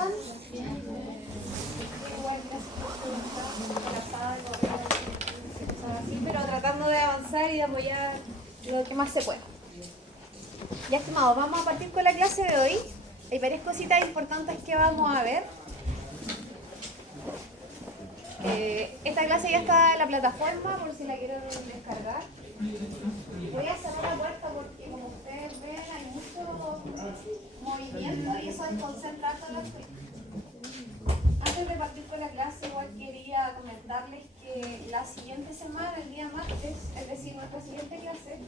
están? Igual así, pero tratando de avanzar y de apoyar lo que más se pueda. Ya, estimados, vamos a partir con la clase de hoy. Hay varias cositas importantes que vamos a ver. Esta clase ya está en la plataforma por si la quieren descargar. Voy a cerrar la puerta porque, como ustedes ven, hay mucho movimiento y eso desconcentra todas las cosas. Antes de partir con la clase, igual quería comentarles que la siguiente semana, el día martes, es decir, nuestra siguiente clase,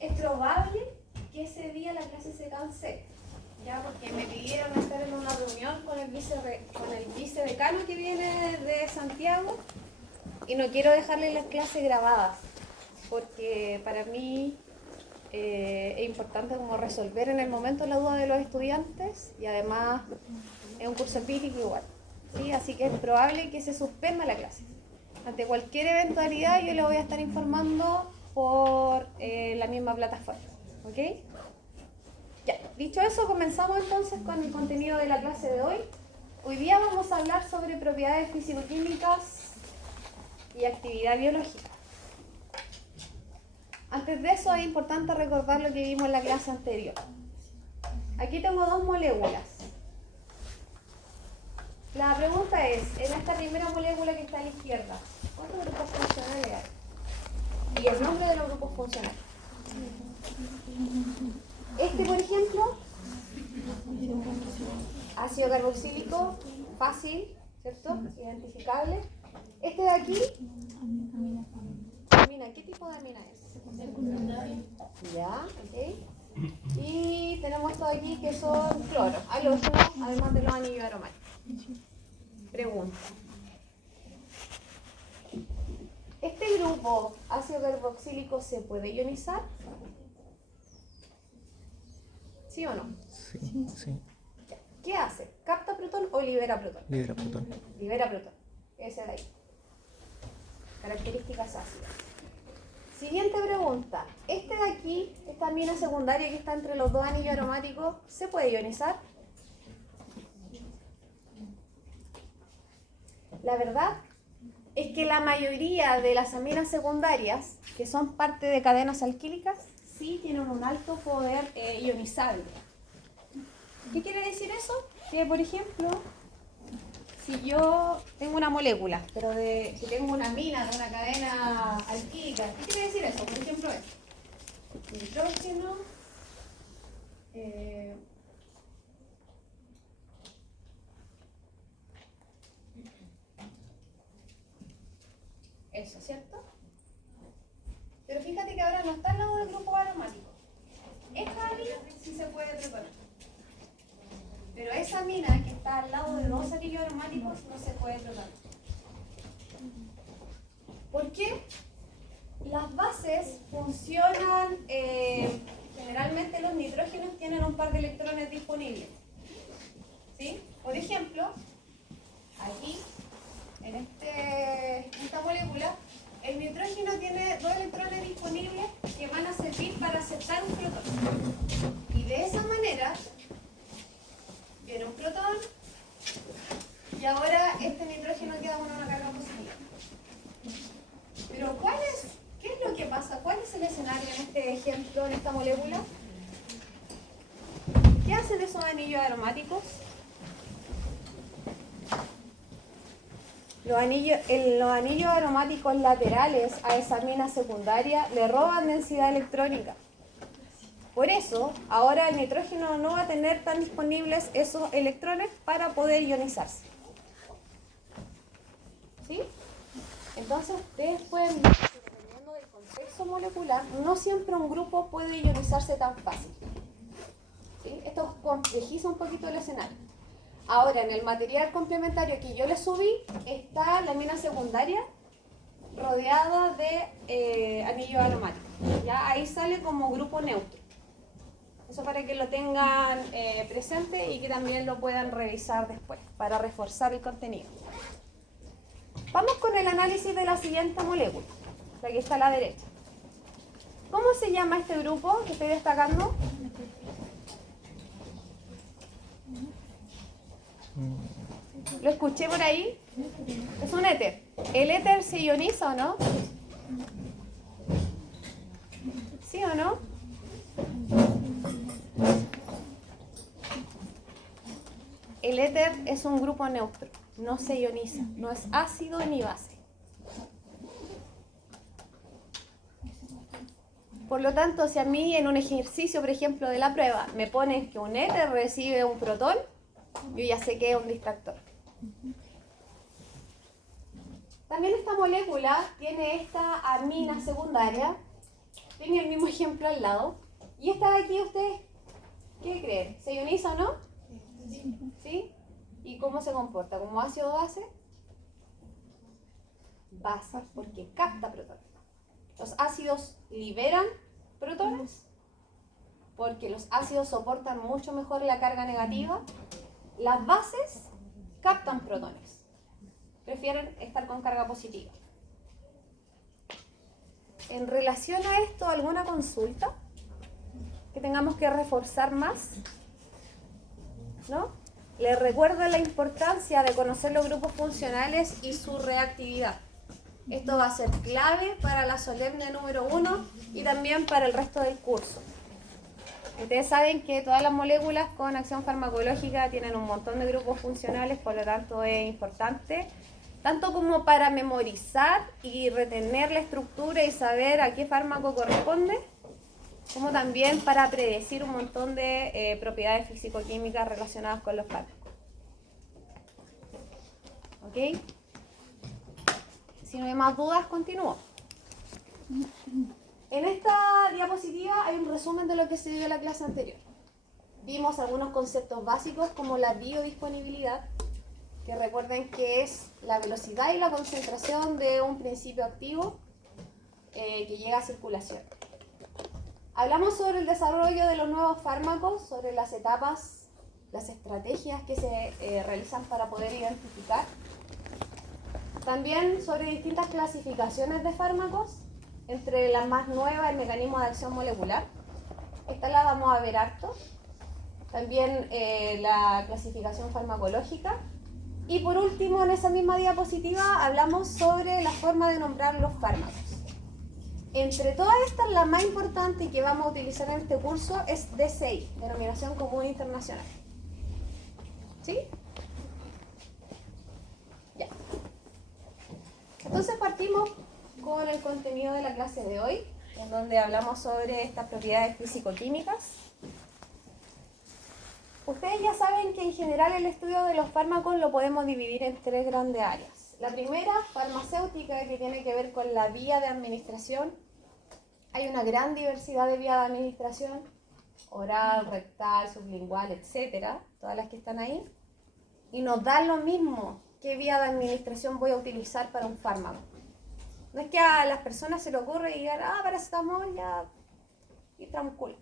es probable que ese día la clase se cancele. Ya, porque me pidieron estar en una reunión con el vicedecano que viene de Santiago y no quiero dejarle las clases grabadas porque para mí es importante como resolver en el momento la duda de los estudiantes y además es un curso empírico igual, ¿sí? Así que es probable que se suspenda la clase. Ante cualquier eventualidad yo le voy a estar informando por la misma plataforma, ¿ok? Ya, dicho eso, comenzamos entonces con el contenido de la clase de hoy. Hoy día vamos a hablar sobre propiedades físico-químicas y actividad biológica. Antes de eso es importante recordar lo que vimos en la clase anterior. Aquí tengo dos moléculas. La pregunta es, en esta primera molécula que está a la izquierda, ¿cuántos grupos funcionales hay? Y el nombre de los grupos funcionales. Este, por ejemplo, ácido carboxílico, fácil, ¿cierto? Identificable. Este de aquí, amina. ¿Qué tipo de amina es? Secundaria. Ya, ok. Y tenemos esto de aquí que son cloro, halógenos, además de los anillos aromáticos. Pregunta. ¿Este grupo ácido carboxílico se puede ionizar? ¿Sí o no? Sí, sí. ¿Qué hace? ¿Capta protón o libera protón? Libera protón. Libera protón. Ese de ahí. Características ácidas. Siguiente pregunta. Este de aquí, esta amina secundaria que está entre los dos anillos aromáticos, ¿se puede ionizar? La verdad es que la mayoría de las aminas secundarias, que son parte de cadenas alquílicas, sí tienen un alto poder ionizable. ¿Qué quiere decir eso? Que, por ejemplo, si yo tengo una molécula, pero si tengo una amina de una cadena alquílica, ¿qué quiere decir eso? Por ejemplo, nitrógeno, eso, ¿cierto? Pero fíjate que ahora no está al lado del grupo aromático. Esta amina sí se puede preparar. Pero esa amina que está al lado de dos anillos aromáticos no se puede preparar. ¿Por qué? Las bases funcionan, generalmente los nitrógenos tienen un par de electrones disponibles. ¿Sí? Por ejemplo, aquí, en esta molécula, el nitrógeno tiene dos electrones disponibles que van a servir para aceptar un protón. Y de esa manera, viene un protón y ahora este nitrógeno queda con una carga positiva. Pero ¿qué es lo que pasa? ¿Cuál es el escenario en este ejemplo, en esta molécula? ¿Qué hacen esos anillos aromáticos? Los anillos aromáticos laterales a esa amina secundaria le roban densidad electrónica. Por eso, ahora el nitrógeno no va a tener tan disponibles esos electrones para poder ionizarse. ¿Sí? Entonces, ustedes pueden ver que dependiendo del contexto molecular, no siempre un grupo puede ionizarse tan fácil. ¿Sí? Esto complejiza un poquito el escenario. Ahora, en el material complementario que yo les subí, está la amina secundaria rodeada de anillos aromáticos. ¿Ya? Ahí sale como grupo neutro. Eso para que lo tengan presente y que también lo puedan revisar después para reforzar el contenido. Vamos con el análisis de la siguiente molécula, la que está a la derecha. ¿Cómo se llama este grupo que estoy destacando? Lo escuché por ahí. Es un éter. ¿El éter se ioniza o no? ¿Sí o no? El éter es un grupo neutro, no se ioniza, no es ácido ni base. Por lo tanto, si a mí en un ejercicio, por ejemplo, de la prueba, me ponen que un éter recibe un protón, yo ya sé que es un distractor. También esta molécula tiene esta amina secundaria, tiene el mismo ejemplo al lado. Y esta de aquí, ¿ustedes qué creen? ¿Se ioniza o no? ¿Sí? ¿Y cómo se comporta? ¿Como ácido o base? Base, porque capta protones. Los ácidos liberan protones, porque los ácidos soportan mucho mejor la carga negativa. Las bases captan protones, prefieren estar con carga positiva. En relación a esto, ¿alguna consulta que tengamos que reforzar más? ¿No? Les recuerdo la importancia de conocer los grupos funcionales y su reactividad. Esto va a ser clave para la solemne número 1 y también para el resto del curso. Ustedes saben que todas las moléculas con acción farmacológica tienen un montón de grupos funcionales, por lo tanto es importante, tanto como para memorizar y retener la estructura y saber a qué fármaco corresponde, como también para predecir un montón de propiedades físico-químicas relacionadas con los fármacos. ¿Ok? Si no hay más dudas, continúo. En esta diapositiva hay un resumen de lo que se dio en la clase anterior. Vimos algunos conceptos básicos como la biodisponibilidad, que recuerden que es la velocidad y la concentración de un principio activo que llega a circulación. Hablamos sobre el desarrollo de los nuevos fármacos, sobre las etapas, las estrategias que se realizan para poder identificar. También sobre distintas clasificaciones de fármacos, entre las más nuevas el mecanismo de acción molecular. Esta la vamos a ver harto. También la clasificación farmacológica. Y por último, en esa misma diapositiva hablamos sobre la forma de nombrar los fármacos. Entre todas estas, la más importante y que vamos a utilizar en este curso es DCI, Denominación Común Internacional. ¿Sí? Ya. Entonces partimos con el contenido de la clase de hoy, en donde hablamos sobre estas propiedades físico-químicas. Ustedes ya saben que en general el estudio de los fármacos lo podemos dividir en 3 grandes áreas. La primera, farmacéutica, que tiene que ver con la vía de administración. Hay una gran diversidad de vías de administración, oral, rectal, sublingual, etcétera, todas las que están ahí. Y nos da lo mismo qué vía de administración voy a utilizar para un fármaco. No es que a las personas se le ocurre y digan, paracetamol ya, y tranquilo.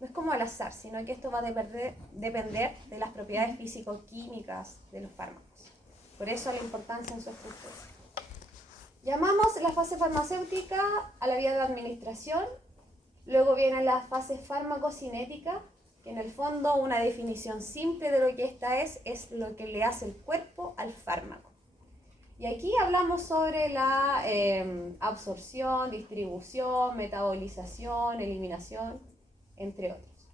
No es como al azar, sino que esto va a depender de las propiedades físico-químicas de los fármacos. Por eso la importancia en su estructura. Llamamos la fase farmacéutica a la vía de administración. Luego viene la fase farmacocinética, que en el fondo una definición simple de lo que esta es lo que le hace el cuerpo al fármaco. Y aquí hablamos sobre la absorción, distribución, metabolización, eliminación, entre otros.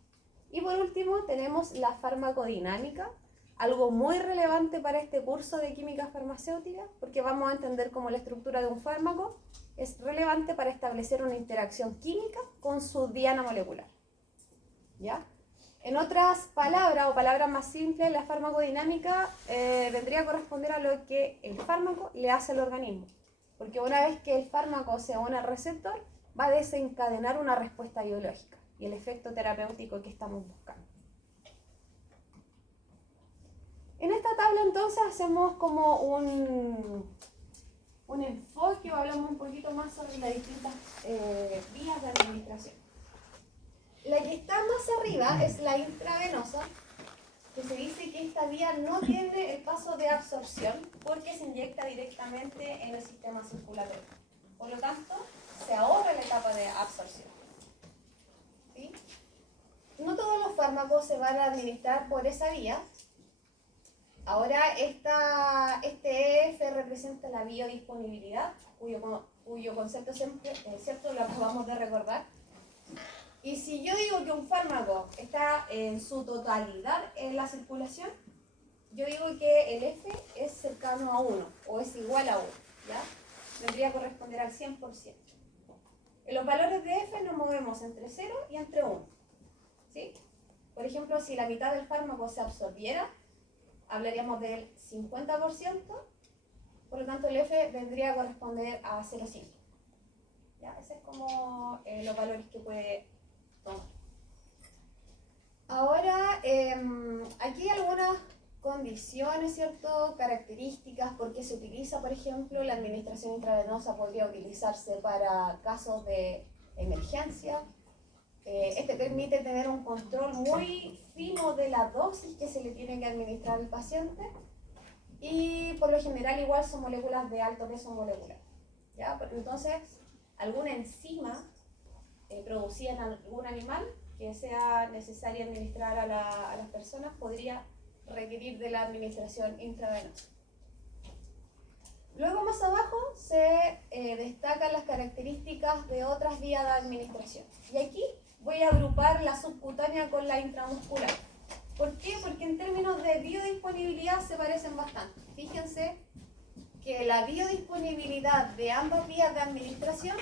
Y por último tenemos la farmacodinámica, algo muy relevante para este curso de química farmacéutica, porque vamos a entender cómo la estructura de un fármaco es relevante para establecer una interacción química con su diana molecular. ¿Ya? En otras palabras, o palabras más simples, la farmacodinámica vendría a corresponder a lo que el fármaco le hace al organismo. Porque una vez que el fármaco se une al receptor, va a desencadenar una respuesta biológica y el efecto terapéutico que estamos buscando. En esta tabla entonces hacemos como un enfoque o hablamos un poquito más sobre las distintas vías de administración. La que está más arriba es la intravenosa, que se dice que esta vía no tiene el paso de absorción porque se inyecta directamente en el sistema circulatorio. Por lo tanto, se ahorra la etapa de absorción. ¿Sí? No todos los fármacos se van a administrar por esa vía. Ahora este EF representa la biodisponibilidad, cuyo concepto siempre, ¿cierto? Lo acabamos de recordar. Y si yo digo que un fármaco está en su totalidad en la circulación, yo digo que el F es cercano a 1 o es igual a 1, ¿ya? Vendría a corresponder al 100%. En los valores de F nos movemos entre 0 y entre 1, ¿sí? Por ejemplo, si la mitad del fármaco se absorbiera, hablaríamos del 50%, por lo tanto el F vendría a corresponder a 0,5. ¿Ya? Ese es como los valores que puede tomar. Ahora, aquí hay algunas condiciones, ¿cierto? Características, porque se utiliza, por ejemplo, la administración intravenosa podría utilizarse para casos de emergencia. Este permite tener un control muy fino de la dosis que se le tiene que administrar al paciente y por lo general igual son moléculas de alto peso molecular, ¿ya? Entonces, alguna enzima producida en algún animal que sea necesaria administrar a las personas podría requerir de la administración intravenosa. Luego más abajo se destacan las características de otras vías de administración. Y aquí voy a agrupar la subcutánea con la intramuscular. ¿Por qué? Porque en términos de biodisponibilidad se parecen bastante. Fíjense que la biodisponibilidad de ambas vías de administración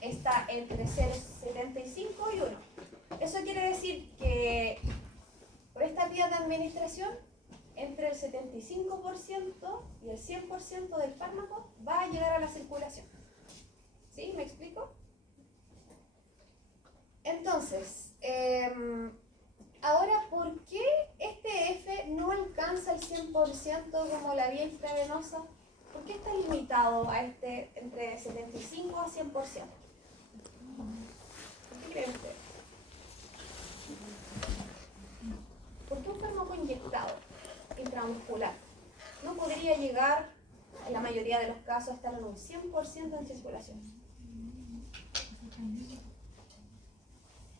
está entre 0,75 y 1. Eso quiere decir que por estas vías de administración, entre el 75% y el 100% del fármaco va a llegar a la circulación. ¿Sí? ¿Me explico? Entonces, ahora, ¿por qué este F no alcanza el 100% como la vía intravenosa? ¿Por qué está limitado a entre 75 a 100%? ¿Por qué creen ustedes? ¿Por qué un fármaco inyectado intramuscular no podría llegar, en la mayoría de los casos, a estar en un 100% en circulación?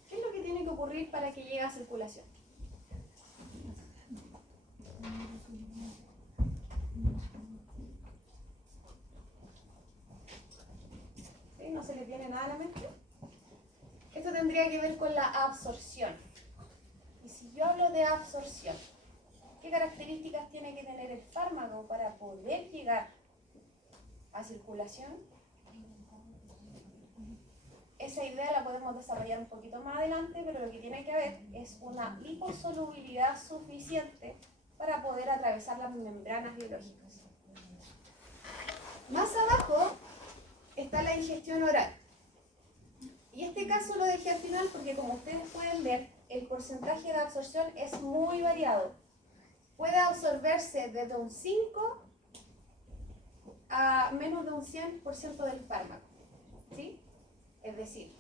¿Qué es lo que tiene que ocurrir para que llegue a circulación? ¿Sí? ¿No se le viene nada a la mente? Esto tendría que ver con la absorción. Y si yo hablo de absorción, ¿qué características tiene que tener el fármaco para poder llegar a circulación? Esa idea la podemos desarrollar un poquito más adelante, pero lo que tiene que haber es una liposolubilidad suficiente para poder atravesar las membranas biológicas. Más abajo está la ingestión oral. Y este caso lo dejé al final porque, como ustedes pueden ver, el porcentaje de absorción es muy variado. Puede absorberse desde un 5 a menos de un 100% del fármaco, ¿sí? Es decir,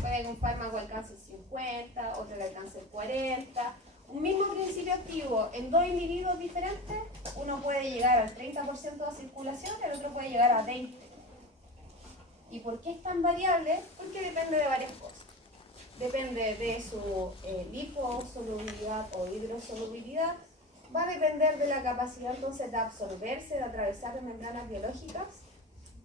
puede que un fármaco alcance el 50, otro que alcance el 40. Un mismo principio activo en dos individuos diferentes, uno puede llegar al 30% de circulación, el otro puede llegar a 20%. ¿Y por qué es tan variable? Porque depende de varias cosas. Depende de su liposolubilidad o hidrosolubilidad. Va a depender de la capacidad entonces de absorberse, de atravesar las membranas biológicas.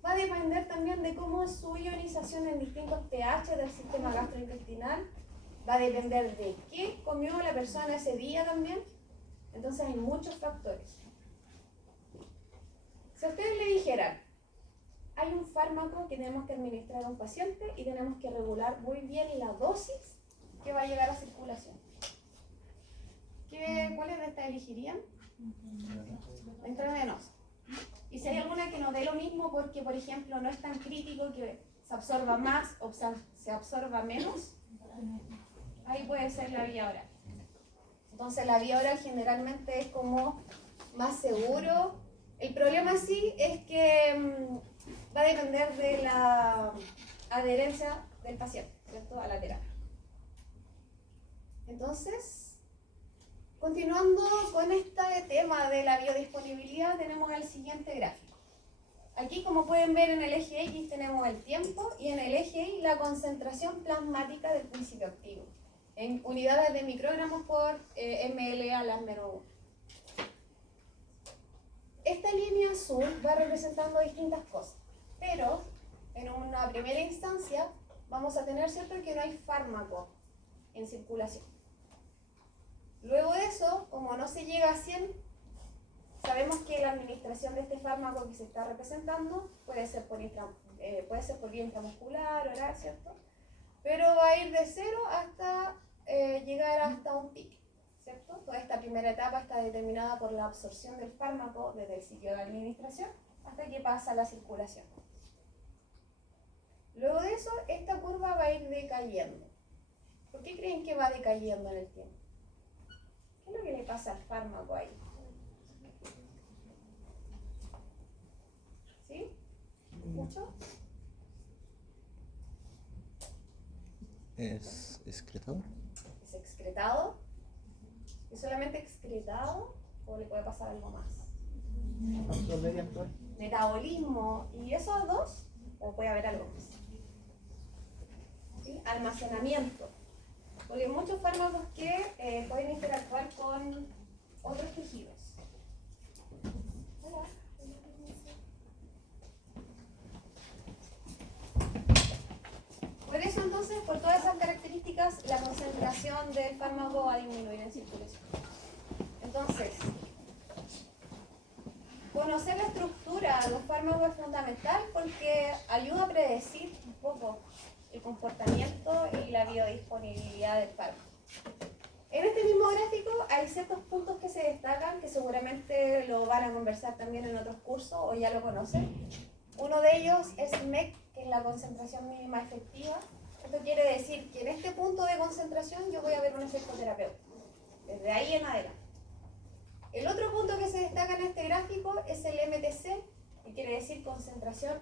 Va a depender también de cómo es su ionización en distintos pH del sistema gastrointestinal. Va a depender de qué comió la persona ese día también. Entonces hay muchos factores. Si a ustedes le dijeran, hay un fármaco que tenemos que administrar a un paciente y tenemos que regular muy bien la dosis que va a llegar a circulación, ¿cuáles de estas elegirían? La intravenosa. Y si hay alguna que no dé lo mismo porque, por ejemplo, no es tan crítico que se absorba más o se absorba menos, ahí puede ser la vía oral. Entonces la vía oral generalmente es como más seguro. El problema sí es que va a depender de la adherencia del paciente, ¿cierto? A la terapia. Entonces, continuando con este tema de la biodisponibilidad, tenemos el siguiente gráfico. Aquí, como pueden ver, en el eje X tenemos el tiempo y en el eje Y la concentración plasmática del principio activo, en unidades de microgramos por ml a la menos 1. azul va representando distintas cosas, pero en una primera instancia vamos a tener, ¿cierto?, que no hay fármaco en circulación. Luego de eso, como no se llega a 100, sabemos que la administración de este fármaco que se está representando puede ser por vía intramuscular, oral, ¿cierto? Pero va a ir de 0 hasta llegar hasta un pico, ¿cierto? Toda esta primera etapa está determinada por la absorción del fármaco desde el sitio de administración hasta que pasa a la circulación. Luego de eso, esta curva va a ir decayendo. ¿Por qué creen que va decayendo en el tiempo? ¿Qué es lo que le pasa al fármaco ahí? ¿Sí? ¿Mucho? ¿Es excretado? ¿Es excretado? ¿Es solamente excretado o le puede pasar algo más? Metabolismo. ¿Y esos dos? ¿O puede haber algo más? ¿Sí? Almacenamiento. Porque hay muchos fármacos que pueden interactuar con otros tejidos. Hola. Por eso entonces, por todas esas características, la concentración del fármaco va a disminuir en circulación. Entonces, conocer la estructura de los fármacos es fundamental porque ayuda a predecir un poco el comportamiento y la biodisponibilidad del fármaco. En este mismo gráfico hay ciertos puntos que se destacan, que seguramente lo van a conversar también en otros cursos o ya lo conocen. Uno de ellos es MEC, que es la concentración mínima efectiva. Esto quiere decir que en este punto de concentración yo voy a ver un efecto terapéutico, desde ahí en adelante. El otro punto que se destaca en este gráfico es el MTC, que quiere decir concentración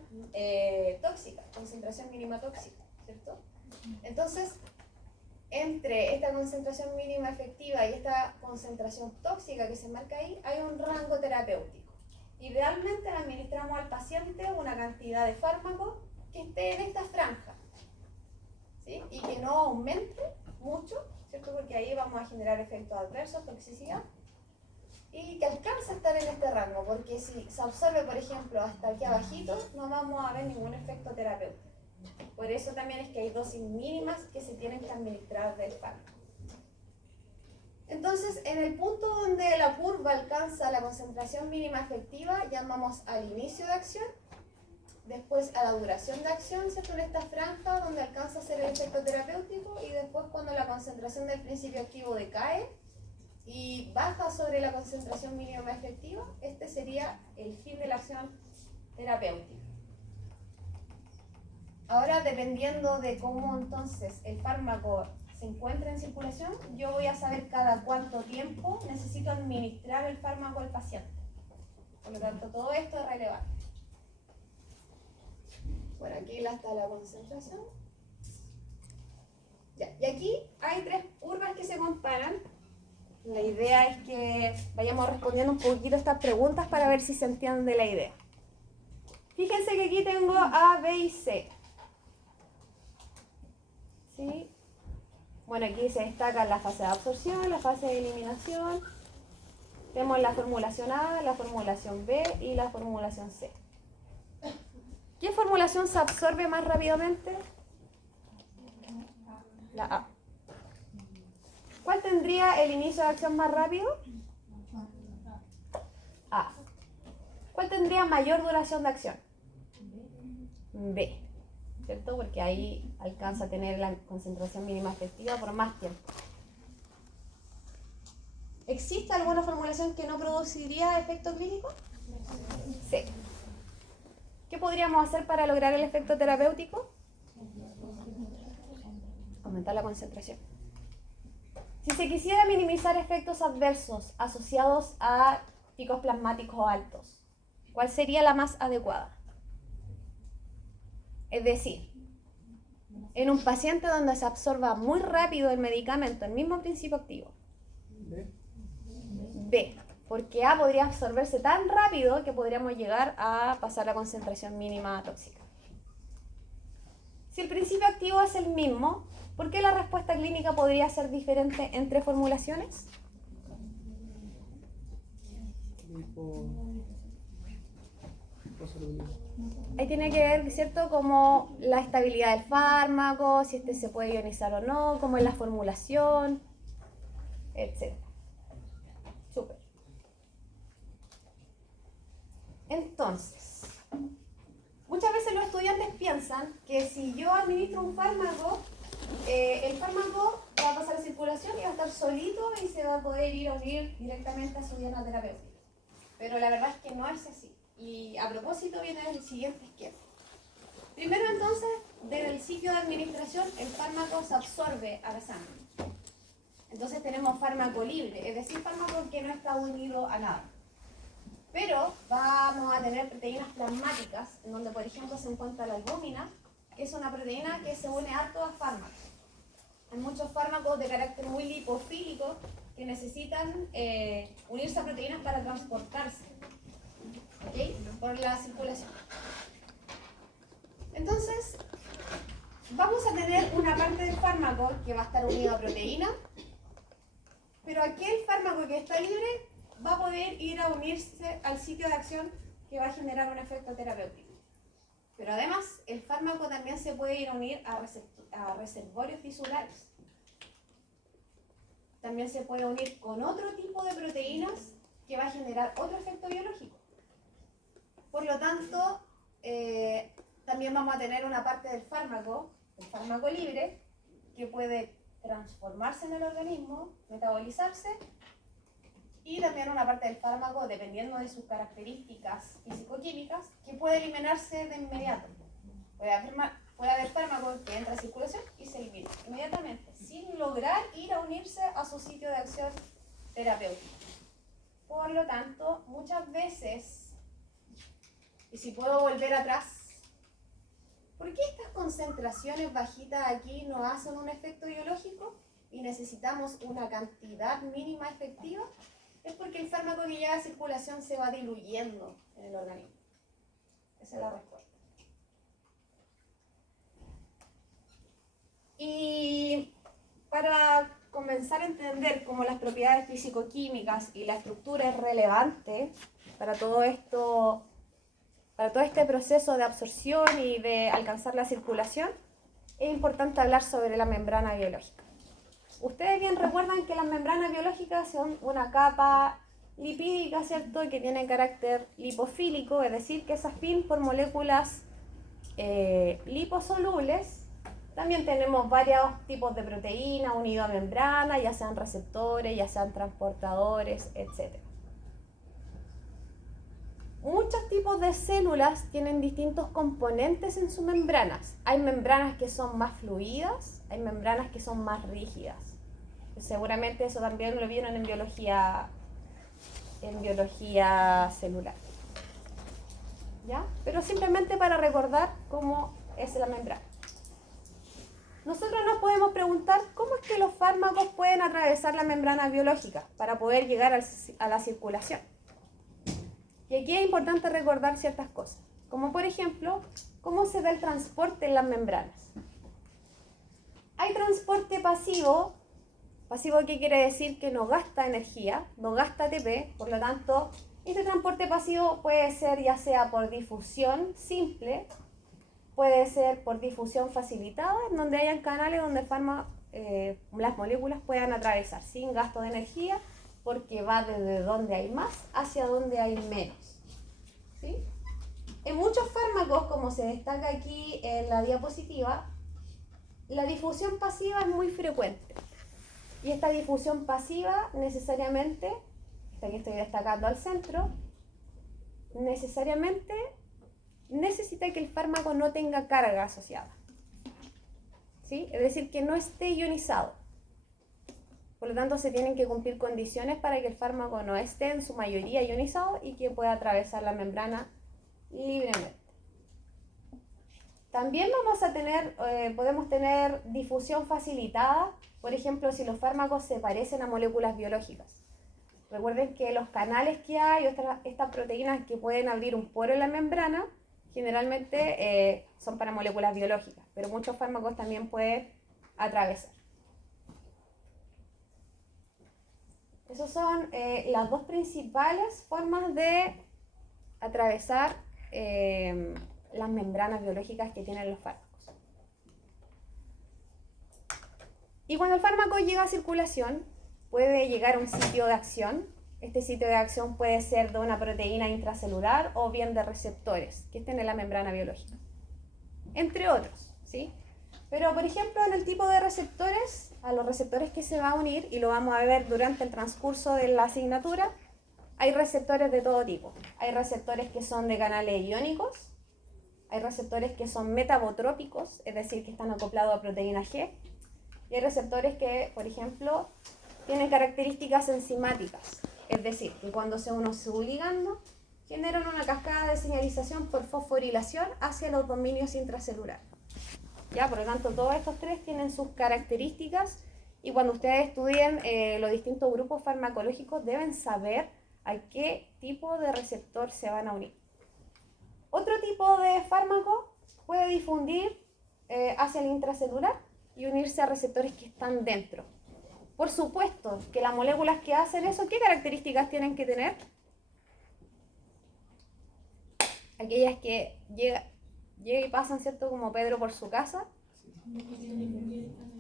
tóxica, concentración mínima tóxica, ¿cierto? Entonces, entre esta concentración mínima efectiva y esta concentración tóxica que se marca ahí, hay un rango terapéutico. Idealmente le administramos al paciente una cantidad de fármaco que esté en esta franja, ¿sí? Y que no aumente mucho, ¿cierto? Porque ahí vamos a generar efectos adversos, toxicidad, y que alcance a estar en este rango, porque si se absorbe, por ejemplo, hasta aquí abajito, no vamos a ver ningún efecto terapéutico. Por eso también es que hay dosis mínimas que se tienen que administrar del fármaco. Entonces, en el punto donde la curva alcanza la concentración mínima efectiva, llamamos al inicio de acción, después a la duración de acción, ¿cierto?, en esta franja donde alcanza a ser el efecto terapéutico, y después cuando la concentración del principio activo decae y baja sobre la concentración mínima efectiva, este sería el fin de la acción terapéutica. Ahora, dependiendo de cómo entonces el fármaco se encuentra en circulación, yo voy a saber cada cuánto tiempo necesito administrar el fármaco al paciente. Por lo tanto, todo esto es relevante. Bueno, aquí está la concentración. Ya, y aquí hay 3 curvas que se comparan. La idea es que vayamos respondiendo un poquito estas preguntas para ver si se entiende la idea. Fíjense que aquí tengo A, B y C. ¿Sí? Bueno, aquí se destaca la fase de absorción, la fase de eliminación. Tenemos la formulación A, la formulación B y la formulación C. ¿Qué formulación se absorbe más rápidamente? La A. ¿Cuál tendría el inicio de acción más rápido? A. ¿Cuál tendría mayor duración de acción? B. ¿Cierto? Porque ahí alcanza a tener la concentración mínima efectiva por más tiempo. ¿Existe alguna formulación que no produciría efecto clínico? Sí. ¿Qué podríamos hacer para lograr el efecto terapéutico? Aumentar la concentración. Si se quisiera minimizar efectos adversos asociados a picos plasmáticos altos, ¿cuál sería la más adecuada? Es decir, en un paciente donde se absorba muy rápido el medicamento, el mismo principio activo. B, porque A podría absorberse tan rápido que podríamos llegar a pasar la concentración mínima tóxica. Si el principio activo es el mismo, ¿por qué la respuesta clínica podría ser diferente entre formulaciones? Ahí tiene que ver, ¿cierto?, como la estabilidad del fármaco, si este se puede ionizar o no, cómo es la formulación, etc. Súper. Entonces, muchas veces los estudiantes piensan que si yo administro un fármaco, el fármaco va a pasar a circulación y va a estar solito y se va a poder ir a unir directamente a su diana terapéutica. Pero la verdad es que no es así. Y a propósito viene el siguiente esquema. Primero entonces, desde el sitio de administración, el fármaco se absorbe a la sangre. Entonces tenemos fármaco libre, es decir, fármaco que no está unido a nada. Pero vamos a tener proteínas plasmáticas, en donde por ejemplo se encuentra la albúmina, que es una proteína que se une harto a fármacos. Hay muchos fármacos de carácter muy lipofílico que necesitan unirse a proteínas para transportarse, ¿okay?, por la circulación. Entonces, vamos a tener una parte del fármaco que va a estar unido a proteína, pero aquel fármaco que está libre va a poder ir a unirse al sitio de acción que va a generar un efecto terapéutico. Pero además, el fármaco también se puede ir a unir a reservorios tisulares. También se puede unir con otro tipo de proteínas que va a generar otro efecto biológico. Por lo tanto, también vamos a tener una parte del fármaco, el fármaco libre, que puede transformarse en el organismo, metabolizarse, y también una parte del fármaco, dependiendo de sus características físico-químicas, que puede eliminarse de inmediato. Puede haber fármaco que entra a circulación y se elimina inmediatamente, sin lograr ir a unirse a su sitio de acción terapéutico. Por lo tanto, muchas veces, y si puedo volver atrás, ¿por qué estas concentraciones bajitas aquí no hacen un efecto biológico y necesitamos una cantidad mínima efectiva? Es porque el fármaco que llega a circulación se va diluyendo en el organismo. Esa es la respuesta. Y para comenzar a entender cómo las propiedades físico-químicas y la estructura es relevante para todo esto, para todo este proceso de absorción y de alcanzar la circulación, es importante hablar sobre la membrana biológica. Ustedes bien recuerdan que las membranas biológicas son una capa lipídica, ¿cierto?, que tiene carácter lipofílico, es decir, que es afín por moléculas liposolubles. También tenemos varios tipos de proteínas unidos a membrana, ya sean receptores, ya sean transportadores, etc. Muchos tipos de células tienen distintos componentes en sus membranas. Hay membranas que son más fluidas, hay membranas que son más rígidas. Seguramente eso también lo vieron en biología celular. ¿Ya? Pero simplemente para recordar cómo es la membrana. Nosotros nos podemos preguntar cómo es que los fármacos pueden atravesar la membrana biológica para poder llegar a la circulación. Y aquí es importante recordar ciertas cosas, como por ejemplo, cómo se da el transporte en las membranas. Hay transporte pasivo. Pasivo, ¿qué quiere decir? Que no gasta energía, no gasta ATP, por lo tanto, este transporte pasivo puede ser ya sea por difusión simple, puede ser por difusión facilitada, en donde hayan canales donde las moléculas puedan atravesar sin gasto de energía, porque va desde donde hay más hacia donde hay menos. ¿Sí? En muchos fármacos, como se destaca aquí en la diapositiva, la difusión pasiva es muy frecuente. Y esta difusión pasiva necesariamente, aquí estoy destacando al centro, necesariamente necesita que el fármaco no tenga carga asociada. ¿Sí? Es decir, que no esté ionizado. Por lo tanto, se tienen que cumplir condiciones para que el fármaco no esté en su mayoría ionizado y que pueda atravesar la membrana libremente. También podemos tener difusión facilitada, por ejemplo, si los fármacos se parecen a moléculas biológicas. Recuerden que los canales que hay, estas proteínas que pueden abrir un poro en la membrana, generalmente son para moléculas biológicas, pero muchos fármacos también pueden atravesar. Esas son las dos principales formas de atravesar las membranas biológicas que tienen los fármacos. Y cuando el fármaco llega a circulación, puede llegar a un sitio de acción. Este sitio de acción puede ser de una proteína intracelular o bien de receptores que estén en la membrana biológica, entre otros, ¿sí? Pero, por ejemplo, en el tipo de receptores, a los receptores que se va a unir, y lo vamos a ver durante el transcurso de la asignatura, hay receptores de todo tipo. Hay receptores que son de canales iónicos, hay receptores que son metabotrópicos, es decir, que están acoplados a proteína G, y hay receptores que, por ejemplo, tienen características enzimáticas, es decir, que cuando se une su ligando, generan una cascada de señalización por fosforilación hacia los dominios intracelulares. ¿Ya? Por lo tanto, todos estos tres tienen sus características y cuando ustedes estudien los distintos grupos farmacológicos deben saber a qué tipo de receptor se van a unir. Otro tipo de fármaco puede difundir hacia el intracelular y unirse a receptores que están dentro. Por supuesto que las moléculas que hacen eso, ¿qué características tienen que tener? Aquellas que llega y pasan, ¿cierto? Como Pedro por su casa,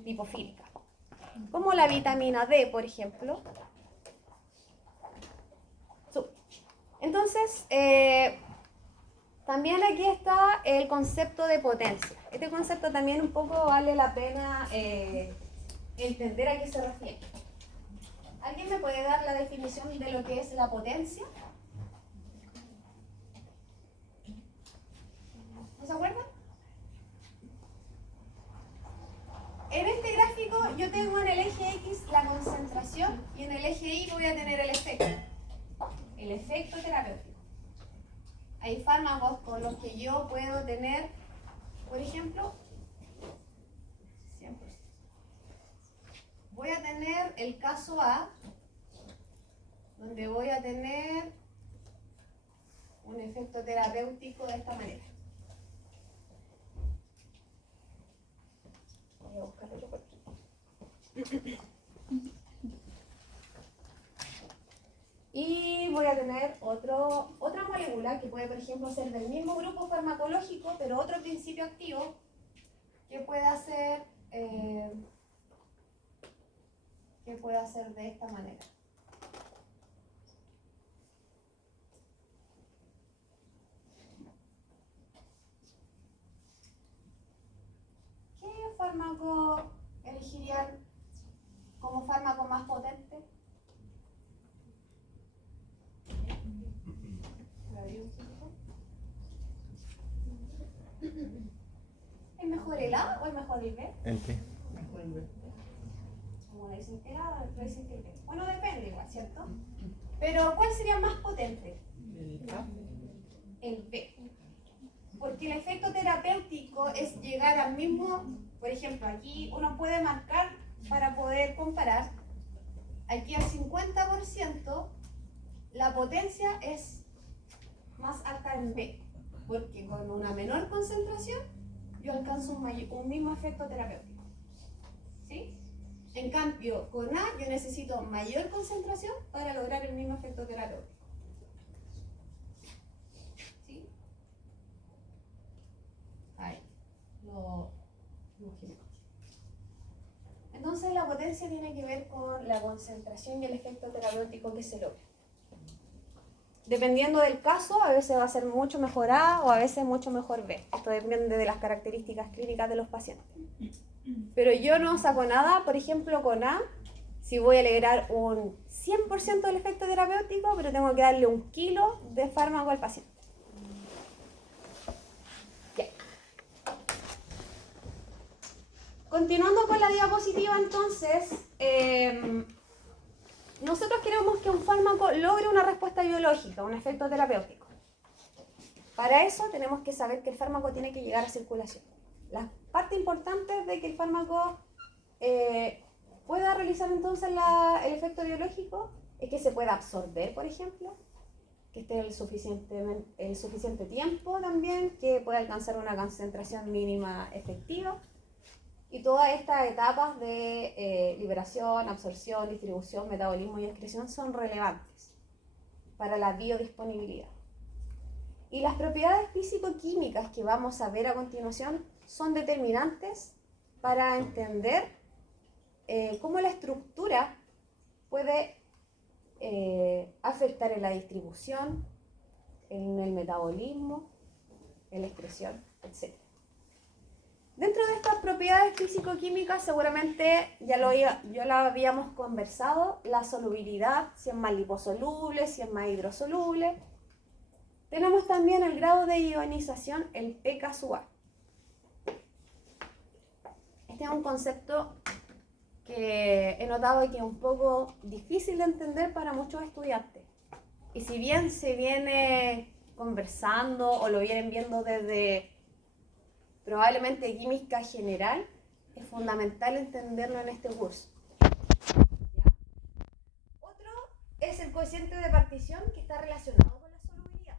lipofílica. Como la vitamina D, por ejemplo. Entonces, también aquí está el concepto de potencia. Este concepto también un poco vale la pena entender a qué se refiere. ¿Alguien me puede dar la definición de lo que es la potencia? ¿No se acuerdan? En este gráfico yo tengo en el eje X la concentración y en el eje Y voy a tener el efecto terapéutico. Hay fármacos con los que yo puedo tener, por ejemplo, 100%. Voy a tener el caso A, donde voy a tener un efecto terapéutico de esta manera. Voy a buscar otro por aquí. Y voy a tener otra molécula que puede, por ejemplo, ser del mismo grupo farmacológico, pero otro principio activo que pueda ser de esta manera. ¿Qué fármaco elegirían como fármaco más potente? ¿Es mejor el A o es mejor el B? ¿El qué? Mejor el B. Como dicen que el A, otros dicen que el B. Bueno, depende igual, ¿cierto? Pero ¿cuál sería más potente? El A. El B. Porque el efecto terapéutico es llegar al mismo, por ejemplo, aquí uno puede marcar para poder comparar, aquí al 50% la potencia es más alta en B, porque con una menor concentración yo alcanzo un mismo efecto terapéutico. ¿Sí? En cambio, con A yo necesito mayor concentración para lograr el mismo efecto terapéutico. ¿Sí? Ahí. Lo imaginamos. Entonces la potencia tiene que ver con la concentración y el efecto terapéutico que se logra. Dependiendo del caso, a veces va a ser mucho mejor A o a veces mucho mejor B. Esto depende de las características clínicas de los pacientes. Pero yo no saco nada, por ejemplo, con A, si voy a lograr un 100% del efecto terapéutico, pero tengo que darle 1 kilo de fármaco al paciente. Ya. Continuando con la diapositiva, entonces, nosotros queremos que un fármaco logre una respuesta biológica, un efecto terapéutico. Para eso tenemos que saber que el fármaco tiene que llegar a circulación. La parte importante de que el fármaco pueda realizar entonces el efecto biológico es que se pueda absorber, por ejemplo, que esté el suficiente tiempo también, que pueda alcanzar una concentración mínima efectiva. Y todas estas etapas de liberación, absorción, distribución, metabolismo y excreción son relevantes para la biodisponibilidad. Y las propiedades físico-químicas que vamos a ver a continuación son determinantes para entender cómo la estructura puede afectar en la distribución, en el metabolismo, en la excreción, etc. Dentro de estas propiedades físico-químicas seguramente ya lo habíamos conversado, la solubilidad, si es más liposoluble, si es más hidrosoluble. Tenemos también el grado de ionización, el pK/A. Este es un concepto que he notado que es un poco difícil de entender para muchos estudiantes. Y si bien se viene conversando o lo vienen viendo desde probablemente química general, es fundamental entenderlo en este curso. ¿Ya? Otro es el coeficiente de partición, que está relacionado con la solubilidad.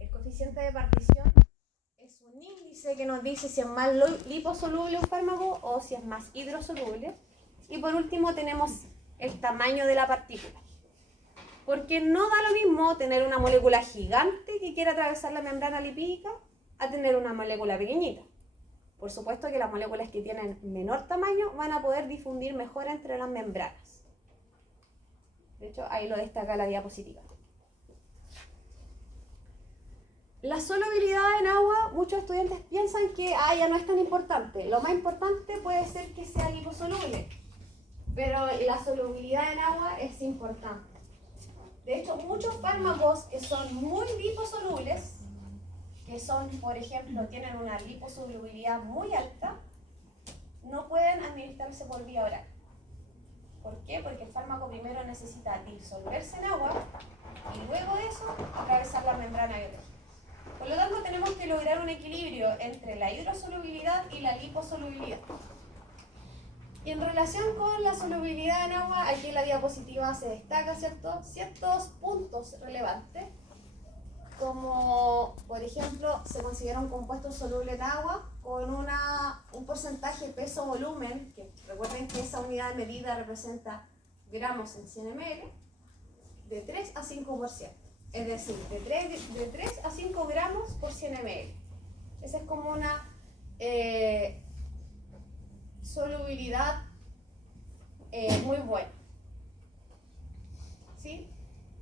El coeficiente de partición es un índice que nos dice si es más liposoluble un fármaco o si es más hidrosoluble. Y por último tenemos el tamaño de la partícula. Porque no da lo mismo tener una molécula gigante que quiera atravesar la membrana lipídica a tener una molécula pequeñita. Por supuesto que las moléculas que tienen menor tamaño van a poder difundir mejor entre las membranas. De hecho, ahí lo destaca la diapositiva. La solubilidad en agua, muchos estudiantes piensan que ya no es tan importante. Lo más importante puede ser que sea liposoluble, pero la solubilidad en agua es importante. De hecho, muchos fármacos que son muy liposolubles, que son, por ejemplo, tienen una liposolubilidad muy alta, no pueden administrarse por vía oral. ¿Por qué? Porque el fármaco primero necesita disolverse en agua y luego de eso atravesar la membrana biológica. Por lo tanto, tenemos que lograr un equilibrio entre la hidrosolubilidad y la liposolubilidad. Y en relación con la solubilidad en agua, aquí en la diapositiva se destaca ciertos puntos relevantes, como por ejemplo se considera un compuesto soluble en agua con un porcentaje peso-volumen, que recuerden que esa unidad de medida representa gramos en 100 ml, de 3 a 5%. Es decir, de 3 a 5 gramos por 100 ml. Esa es como una solubilidad muy buena. ¿Sí?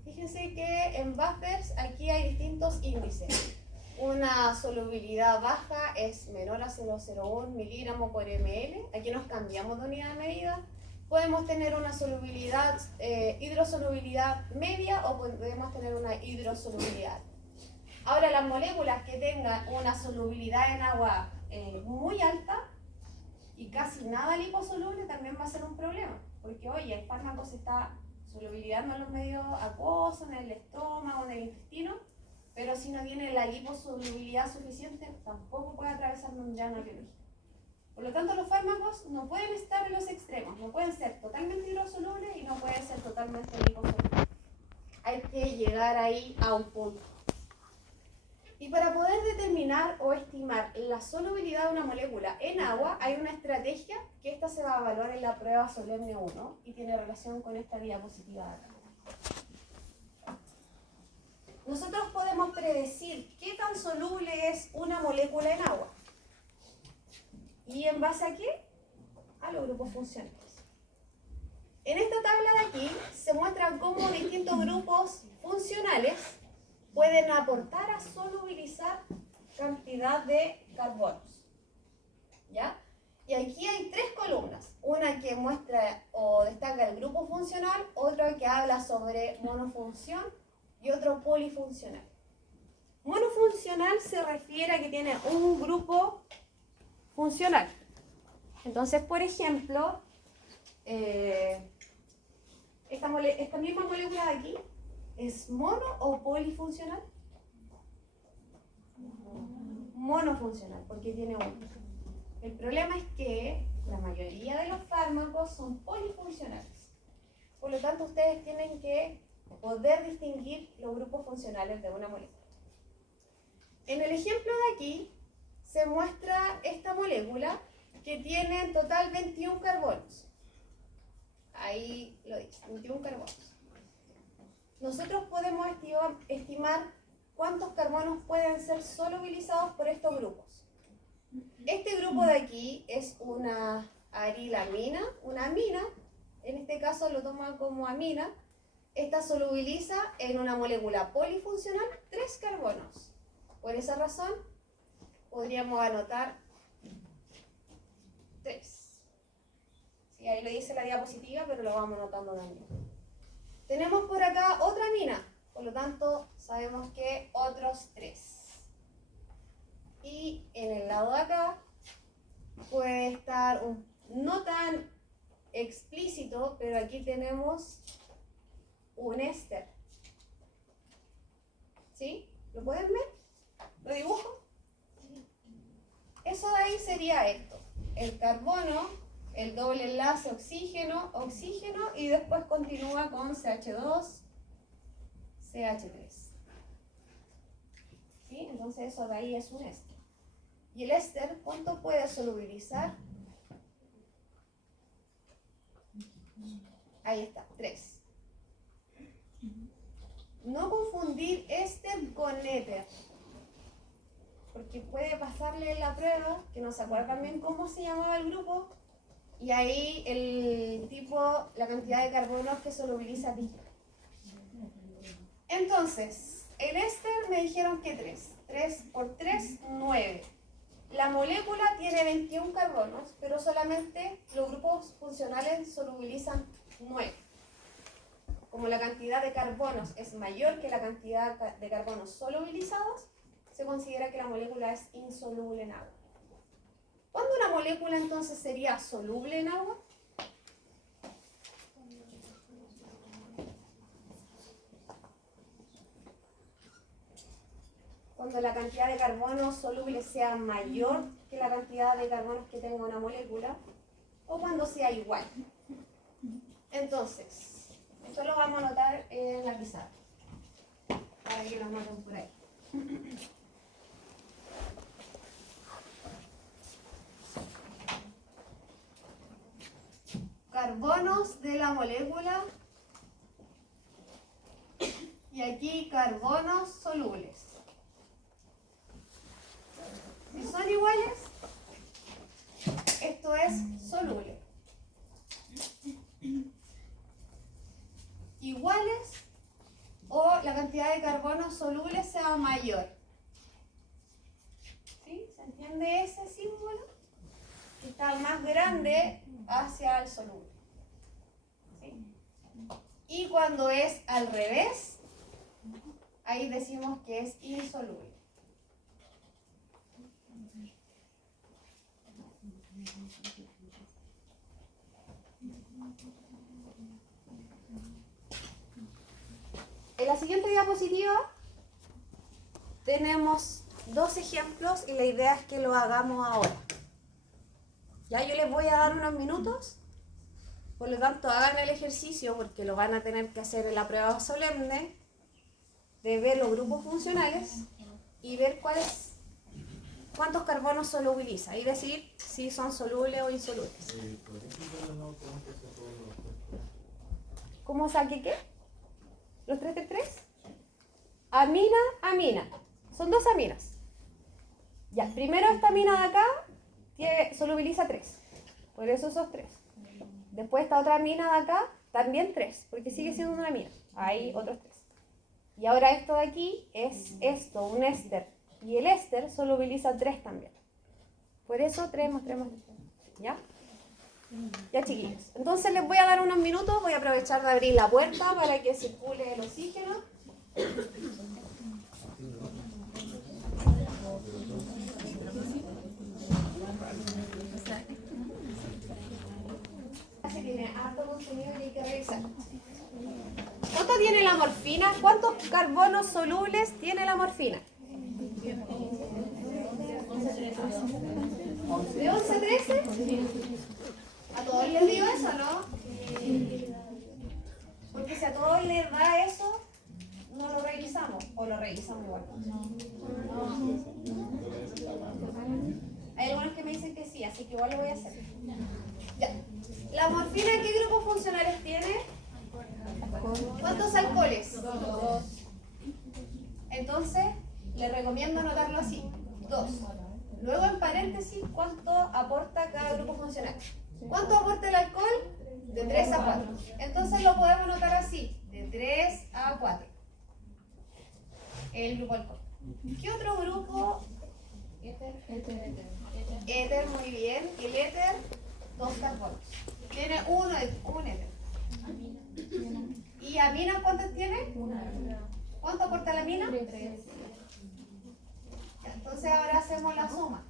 Fíjense que en buffers aquí hay distintos índices. Una solubilidad baja es menor a 0,01 miligramos por ml. Aquí nos cambiamos de unidad de medida. Podemos tener una solubilidad, hidrosolubilidad media o podemos tener una hidrosolubilidad. Ahora, las moléculas que tengan una solubilidad en agua muy alta y casi nada liposoluble también va a ser un problema. Porque, oye, el fármaco se está solubilizando en los medios acuosos, en el estómago, en el intestino, pero si no tiene la liposolubilidad suficiente, tampoco puede atravesar membrana biológica. Por lo tanto, los fármacos no pueden estar en los extremos, no pueden ser totalmente hidrosolubles y no pueden ser totalmente liposolubles. Hay que llegar ahí a un punto. Y para poder determinar o estimar la solubilidad de una molécula en agua, hay una estrategia que esta se va a evaluar en la prueba Solemne 1 y tiene relación con esta diapositiva de acá. Nosotros podemos predecir qué tan soluble es una molécula en agua. ¿Y en base a qué? A los grupos funcionales. En esta tabla de aquí se muestra cómo distintos grupos funcionales pueden aportar a solubilizar cantidad de carbonos. ¿Ya? Y aquí hay tres columnas. Una que muestra o destaca el grupo funcional, otra que habla sobre monofunción y otro polifuncional. Monofuncional se refiere a que tiene un grupo funcional. Entonces, por ejemplo, esta misma molécula de aquí, ¿es mono o polifuncional? Monofuncional, porque tiene uno. El problema es que la mayoría de los fármacos son polifuncionales. Por lo tanto, ustedes tienen que poder distinguir los grupos funcionales de una molécula. En el ejemplo de aquí, se muestra esta molécula que tiene en total 21 carbonos. Ahí lo dice, 21 carbonos. Nosotros podemos estimar cuántos carbonos pueden ser solubilizados por estos grupos. Este grupo de aquí es una arilamina, una amina, en este caso lo toman como amina. Esta solubiliza en una molécula polifuncional 3 carbonos. Por esa razón, podríamos anotar 3. Sí, ahí lo dice la diapositiva, pero lo vamos anotando también. Tenemos por acá otra amina, por lo tanto, sabemos que otros 3. Y en el lado de acá puede estar no tan explícito, pero aquí tenemos un éster. ¿Sí? ¿Lo pueden ver? ¿Lo dibujo? Eso de ahí sería esto. El carbono, el doble enlace oxígeno, oxígeno, y después continúa con CH2, CH3. ¿Sí? Entonces eso de ahí es un éster. ¿Y el éster cuánto puede solubilizar? Ahí está, 3. No confundir éster con éter, porque puede pasarle en la prueba, que no se acuerdan bien cómo se llamaba el grupo, y ahí el tipo, la cantidad de carbonos que solubiliza distinta. Entonces, el éster me dijeron que 3. 3 por 3, 9. La molécula tiene 21 carbonos, pero solamente los grupos funcionales solubilizan 9. Como la cantidad de carbonos es mayor que la cantidad de carbonos solubilizados, se considera que la molécula es insoluble en agua. ¿Cuándo una molécula entonces sería soluble en agua? Cuando la cantidad de carbonos solubles sea mayor que la cantidad de carbonos que tenga una molécula, o cuando sea igual. Entonces, esto lo vamos a anotar en la pizarra, para que lo noten por ahí. Carbonos de la molécula, y aquí carbonos solubles. Si son iguales, esto es soluble. Iguales o la cantidad de carbonos solubles sea mayor. ¿Sí? ¿Se entiende ese símbolo? Que está más grande hacia el soluble. ¿Sí? Y cuando es al revés, ahí decimos que es insoluble. En la siguiente diapositiva tenemos 2 ejemplos y la idea es que lo hagamos ahora. Ya yo les voy a dar unos minutos, por lo tanto hagan el ejercicio porque lo van a tener que hacer en la prueba solemne de ver los grupos funcionales y ver cuántos carbonos solubiliza y decir si son solubles o insolubles. ¿Cómo saqué qué? ¿Los 3 de 3? Amina, amina. Son 2 aminas. Ya, primero esta amina de acá solubiliza 3. Por eso esos 3. Después esta otra amina de acá, también 3, porque sigue siendo una amina. Hay otros 3. Y ahora esto de aquí es esto, un éster. Y el éster solubiliza 3 también. Por eso 3 más 3 más 3. ¿Ya? Ya, chiquillos. Entonces les voy a dar unos minutos. Voy a aprovechar de abrir la puerta para que circule el oxígeno. Se tiene harto contenido y hay que revisar. ¿Cuánto tiene la morfina? ¿Cuántos carbonos solubles tiene la morfina? ¿De 11 a 13? ¿A todos les dio eso, no? Porque si a todos les da eso, no lo revisamos. O lo revisamos igual. No. Hay algunos que me dicen que sí, así que igual lo voy a hacer. Ya. ¿La morfina qué grupos funcionales tiene? ¿Cuántos alcoholes? 2. Entonces, le recomiendo anotarlo así, 2. Luego en paréntesis, ¿cuánto aporta cada grupo funcional? ¿Cuánto aporta el alcohol? De 3 a 4. Entonces lo podemos anotar así, de 3 a 4. El grupo alcohol. ¿Qué otro grupo? Éter, muy bien. El éter, 2 carbonos. Tiene un éter. ¿Y amina cuántas tiene? ¿Cuánto aporta la amina? 3. Entonces ahora hacemos la suma.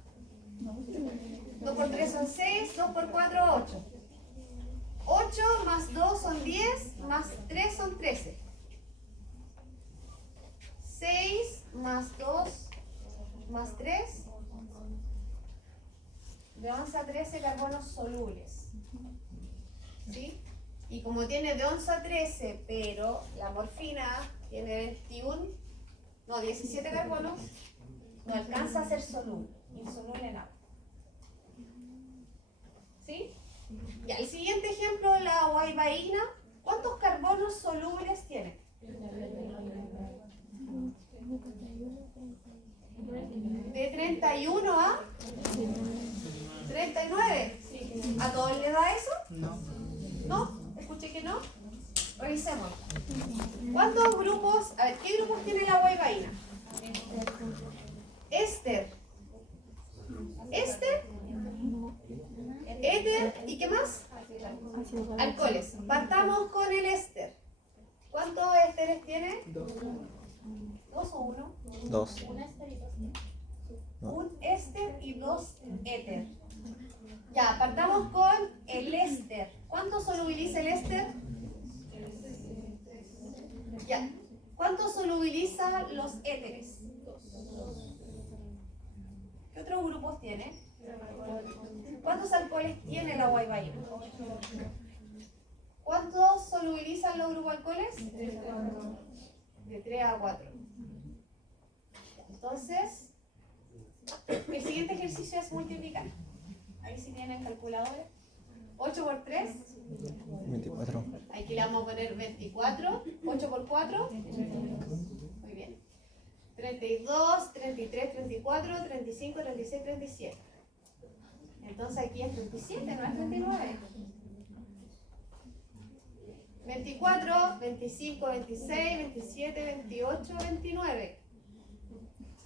2 por 3 son 6, 2 por 4, 8. 8 más 2 son 10, más 3 son 13. 6 más 2 más 3, de 11 a 13 carbonos solubles. ¿Sí? Y como tiene de 11 a 13, pero la morfina tiene 17 carbonos, no alcanza a ser soluble, insoluble en agua. ¿Sí? Ya, el siguiente ejemplo, la guaybaína. ¿Cuántos carbonos solubles tiene? De 31 a 39. ¿A todos les da eso? ¿No? Escuché que no. Revisemos. ¿Cuántos grupos? A ver, ¿qué grupos tiene la guaybaína? Éster, éter y ¿qué más? Alcoholes. Partamos con el éster. ¿Cuántos ésteres tiene? 2 o 1. 2. Un éster y 2 éter. Ya, partamos con el éster. ¿Cuánto solubiliza el éster? Ya. ¿Cuánto solubiliza los éteres? ¿Qué otros grupos tiene? ¿Cuántos alcoholes tiene la guaybaína? ¿Cuántos solubilizan los grupos alcoholes? De 3 a 4. Entonces, el siguiente ejercicio es multiplicar. Ahí sí tienen calculadora. 8 por 3. 24. Aquí le vamos a poner 24. 8 por 4. Muy bien. 32, 33, 34, 35, 36, 37. Entonces aquí es 37, no es 39. 24, 25, 26, 27, 28, 29.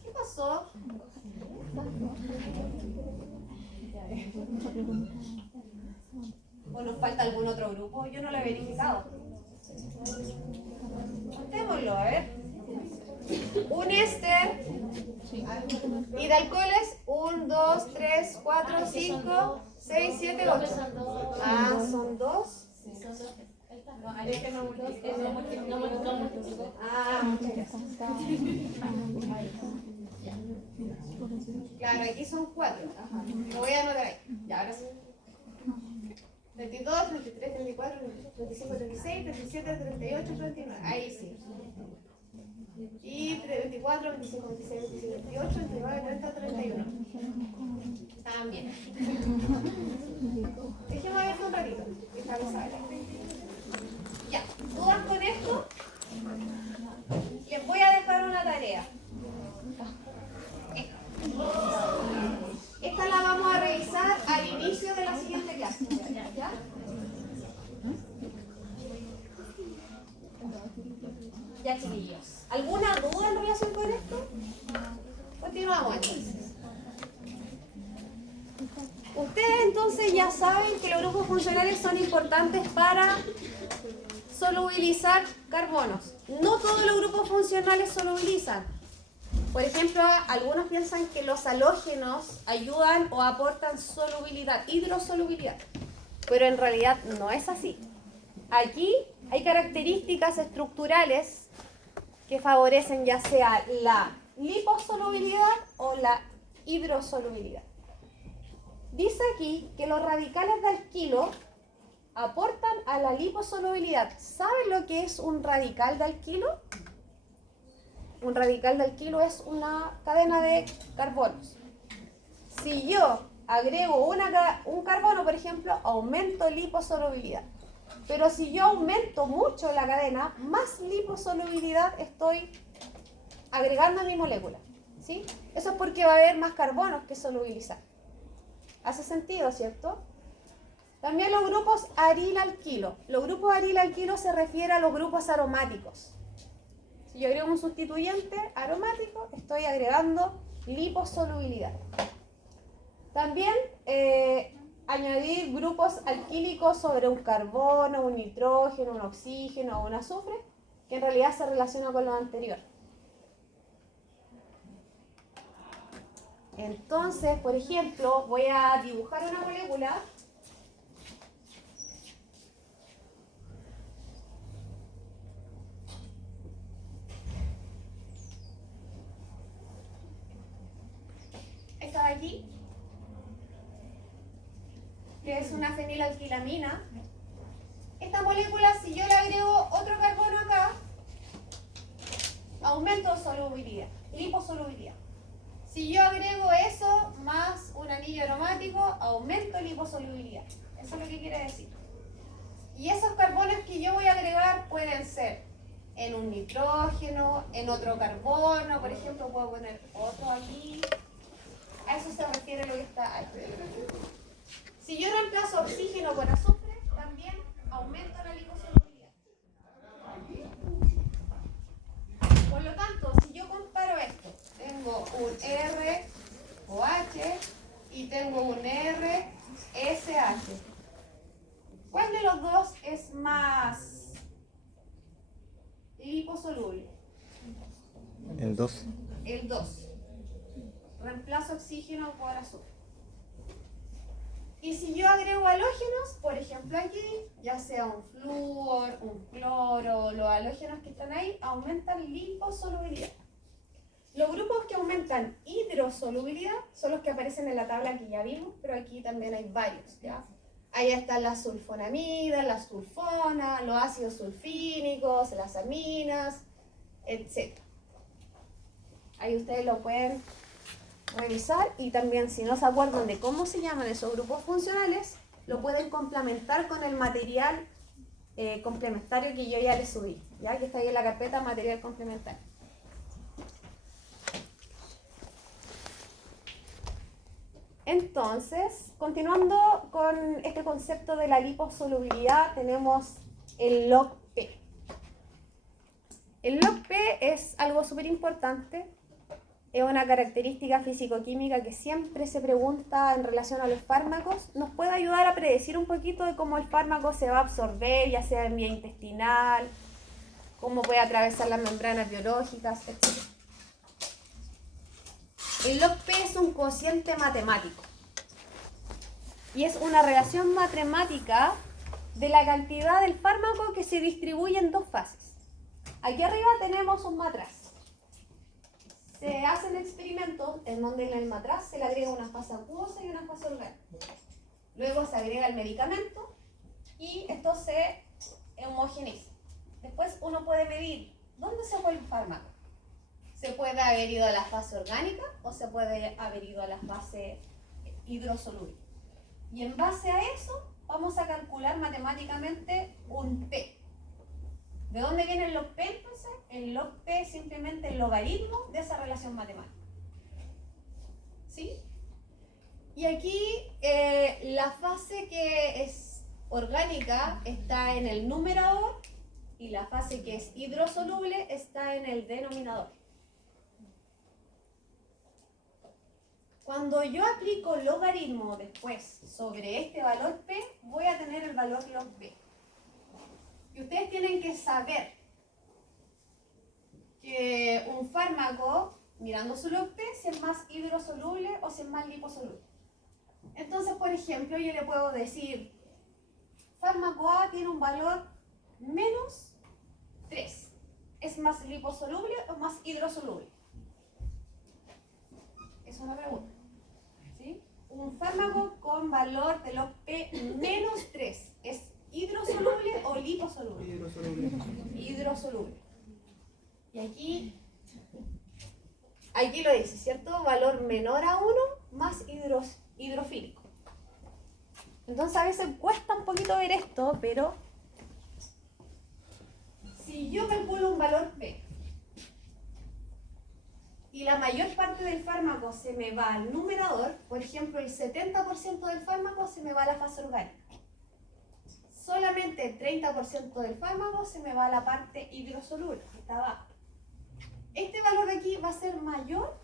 ¿Qué pasó? ¿O nos falta algún otro grupo? Yo no lo he verificado. Contémoslo, a ver. Un éster y de alcoholes 1, 2, 3, 4, 5, 6, 7, 8. Ah, son 2. Ah, muchas gracias. Claro, aquí son 4. Lo voy a anotar ahí. Ya, ahora sí. 32, 33, 34, 35, 36, 37, 38, 39. Ahí sí. Y 24, 25, 26, 27, 28, 29, 30, 31. También. Dejemos abierto un ratito. Ya, ¿dudas con esto? Les voy a dejar una tarea. Esta la vamos a revisar al inicio de la siguiente clase. ¿Ya? Ya, chiquillos. ¿Alguna duda en relación con esto? Continuamos entonces. Ustedes entonces ya saben que los grupos funcionales son importantes para solubilizar carbonos. No todos los grupos funcionales solubilizan. Por ejemplo, algunos piensan que los halógenos ayudan o aportan solubilidad, hidrosolubilidad, pero en realidad no es así. Aquí hay características estructurales que favorecen ya sea la liposolubilidad o la hidrosolubilidad. Dice aquí que los radicales de alquilo aportan a la liposolubilidad. ¿Saben lo que es un radical de alquilo? Un radical de alquilo es una cadena de carbonos. Si yo agrego un carbono, por ejemplo, aumento liposolubilidad. Pero si yo aumento mucho la cadena, más liposolubilidad estoy agregando a mi molécula. ¿Sí? Eso es porque va a haber más carbonos que solubilizar. ¿Hace sentido, cierto? También los grupos aril-alquilo. Los grupos aril-alquilo se refiere a los grupos aromáticos. Si yo agrego un sustituyente aromático, estoy agregando liposolubilidad. También añadir grupos alquílicos sobre un carbono, un nitrógeno, un oxígeno o un azufre, que en realidad se relaciona con lo anterior. Entonces, por ejemplo, voy a dibujar una molécula. Esta de aquí, que es una fenilalquilamina. Esta molécula, si yo le agrego otro carbono acá, aumento solubilidad, liposolubilidad. Si yo agrego eso más un anillo aromático, aumento liposolubilidad. Eso es lo que quiere decir. Y esos carbonos que yo voy a agregar pueden ser en un nitrógeno, en otro carbono, por ejemplo, puedo poner otro aquí. A eso se refiere lo que está ahí. Si yo reemplazo oxígeno por azufre, también aumento la liposolubilidad. Por lo tanto, si yo comparo esto, tengo un ROH y tengo un RSH. ¿Cuál de los dos es más liposoluble? El 2. El 2. Reemplazo oxígeno por azufre. Y si yo agrego halógenos, por ejemplo aquí, ya sea un flúor, un cloro, los halógenos que están ahí aumentan liposolubilidad. Los grupos que aumentan hidrosolubilidad son los que aparecen en la tabla que ya vimos, pero aquí también hay varios, ¿ya? Ahí están las sulfonamidas, las sulfonas, los ácidos sulfínicos, las aminas, etc. Ahí ustedes lo pueden revisar y también si no se acuerdan de cómo se llaman esos grupos funcionales, lo pueden complementar con el material complementario que yo ya les subí, ya que está ahí en la carpeta material complementario. Entonces, continuando con este concepto de la liposolubilidad, tenemos el log-P. El log-P es algo súper importante. Es una característica físico-química que siempre se pregunta en relación a los fármacos. Nos puede ayudar a predecir un poquito de cómo el fármaco se va a absorber, ya sea en vía intestinal, cómo puede atravesar las membranas biológicas, etc. El log-P es un cociente matemático y es una relación matemática de la cantidad del fármaco que se distribuye en dos fases. Aquí arriba tenemos un matraz. Se hacen experimentos en donde en el matraz se le agrega una fase acuosa y una fase orgánica. Luego se agrega el medicamento y esto se homogeneiza. Después uno puede medir dónde se fue el fármaco. Se puede haber ido a la fase orgánica o se puede haber ido a la fase hidrosoluble. Y en base a eso vamos a calcular matemáticamente un P. ¿De dónde viene el log-P entonces? El log-P es simplemente el logaritmo de esa relación matemática. ¿Sí? Y aquí la fase que es orgánica está en el numerador y la fase que es hidrosoluble está en el denominador. Cuando yo aplico logaritmo después sobre este valor P, voy a tener el valor log-P. Y ustedes tienen que saber que un fármaco, mirando su log-P, si es más hidrosoluble o si es más liposoluble. Entonces, por ejemplo, yo le puedo decir, fármaco A tiene un valor menos 3. ¿Es más liposoluble o más hidrosoluble? Es una pregunta. ¿Sí? Un fármaco con valor de log-P menos 3, ¿es hidrosoluble o liposoluble? Hidrosoluble. Hidrosoluble. Y aquí lo dice, ¿cierto? Valor menor a 1 más hidrofílico. Entonces a veces cuesta un poquito ver esto, pero si yo calculo un valor P y la mayor parte del fármaco se me va al numerador, por ejemplo, el 70% del fármaco se me va a la fase orgánica. Solamente el 30% del fármaco se me va a la parte hidrosoluble, que está abajo. Este valor de aquí va a ser mayor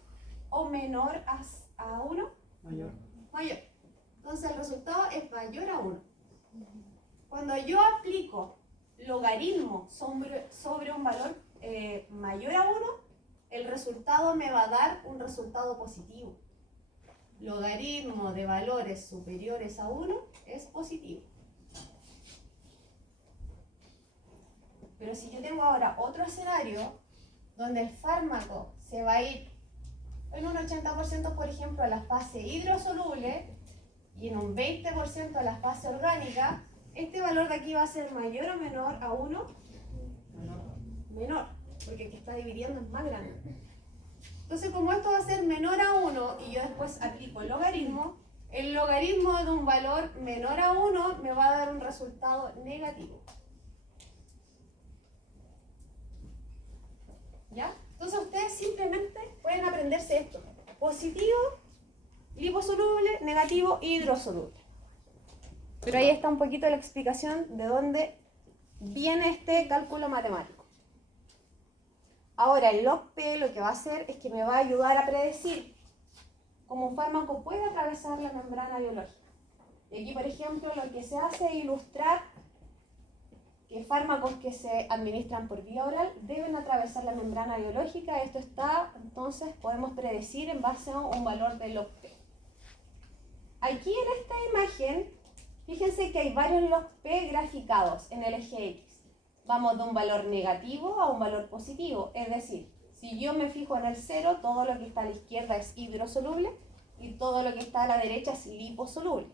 o menor a 1. Mayor. Mayor. Entonces el resultado es mayor a 1. Cuando yo aplico logaritmo sobre un valor mayor a 1, el resultado me va a dar un resultado positivo. Logaritmo de valores superiores a 1 es positivo. Pero si yo tengo ahora otro escenario donde el fármaco se va a ir en un 80%, por ejemplo, a la fase hidrosoluble y en un 20% a la fase orgánica, este valor de aquí va a ser mayor o menor a 1. Menor, porque el que está dividiendo es más grande. Entonces, como esto va a ser menor a 1 y yo después aplico el logaritmo de un valor menor a 1 me va a dar un resultado negativo. ¿Ya? Entonces ustedes simplemente pueden aprenderse esto. Positivo, liposoluble, negativo, hidrosoluble. Pero ahí está un poquito la explicación de dónde viene este cálculo matemático. Ahora el log-P lo que va a hacer es que me va a ayudar a predecir cómo un fármaco puede atravesar la membrana biológica. Y aquí, por ejemplo, lo que se hace es ilustrar que fármacos que se administran por vía oral deben atravesar la membrana biológica. Esto está, entonces, podemos predecir en base a un valor de log-P. Aquí en esta imagen, fíjense que hay varios log-P graficados en el eje X. Vamos de un valor negativo a un valor positivo. Es decir, si yo me fijo en el 0, todo lo que está a la izquierda es hidrosoluble y todo lo que está a la derecha es liposoluble.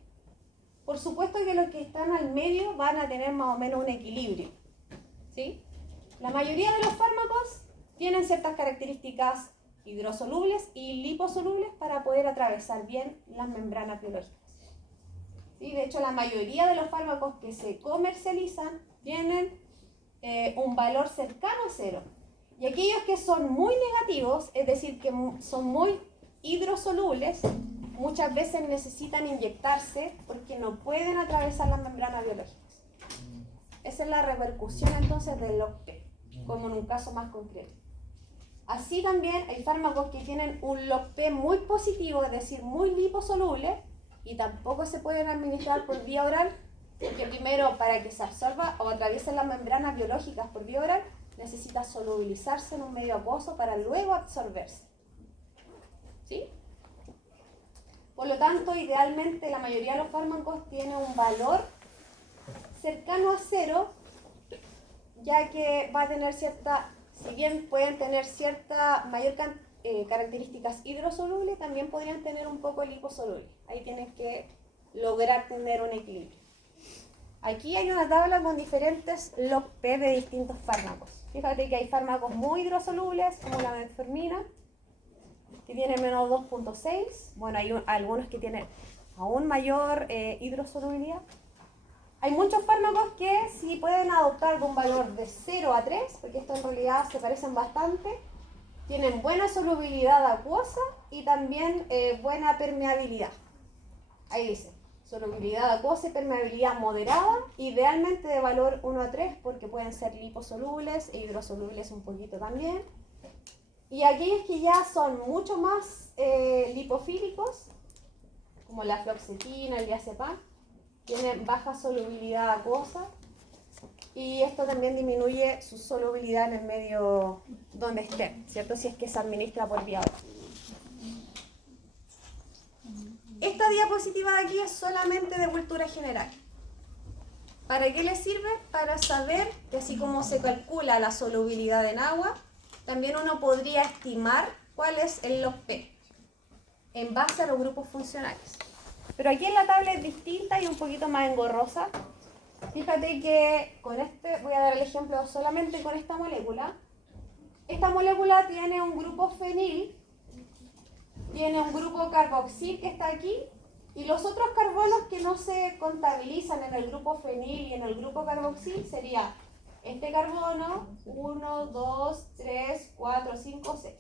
Por supuesto que los que están al medio van a tener más o menos un equilibrio, ¿sí? La mayoría de los fármacos tienen ciertas características hidrosolubles y liposolubles para poder atravesar bien las membranas biológicas. ¿Sí? De hecho, la mayoría de los fármacos que se comercializan tienen un valor cercano a 0. Y aquellos que son muy negativos, es decir, que son muy hidrosolubles, muchas veces necesitan inyectarse porque no pueden atravesar las membranas biológicas. Esa es la repercusión entonces del log-P, como en un caso más concreto. Así también hay fármacos que tienen un log-P muy positivo, es decir, muy liposoluble, y tampoco se pueden administrar por vía oral, porque primero para que se absorba o atraviesen las membranas biológicas por vía oral, necesita solubilizarse en un medio acuoso para luego absorberse. ¿Sí? Por lo tanto, idealmente la mayoría de los fármacos tienen un valor cercano a 0, ya que va a tener cierta, si bien pueden tener cierta mayor características hidrosolubles, también podrían tener un poco liposoluble. Ahí tienen que lograr tener un equilibrio. Aquí hay una tabla con diferentes log-P de distintos fármacos. Fíjate que hay fármacos muy hidrosolubles, como la metformina, que tiene menos 2.6. Bueno, hay algunos que tienen aún mayor hidrosolubilidad. Hay muchos fármacos que sí pueden adoptar de un valor de 0 a 3, porque estos en realidad se parecen bastante. Tienen buena solubilidad acuosa y también buena permeabilidad. Ahí dice, solubilidad acuosa y permeabilidad moderada, idealmente de valor 1 a 3, porque pueden ser liposolubles e hidrosolubles un poquito también. Y aquellos que ya son mucho más lipofílicos, como la fluoxetina, el diazepam, tienen baja solubilidad acuosa y esto también disminuye su solubilidad en el medio donde estén, ¿cierto? Si es que se administra por vía oral. Esta diapositiva de aquí es solamente de cultura general. ¿Para qué les sirve? Para saber que así como se calcula la solubilidad en agua, también uno podría estimar cuál es el log-P en base a los grupos funcionales. Pero aquí en la tabla es distinta y un poquito más engorrosa. Fíjate que con este, voy a dar el ejemplo solamente con esta molécula. Esta molécula tiene un grupo fenil, tiene un grupo carboxil que está aquí, y los otros carbonos que no se contabilizan en el grupo fenil y en el grupo carboxil sería este carbono, 1, 2, 3, 4, 5, 6.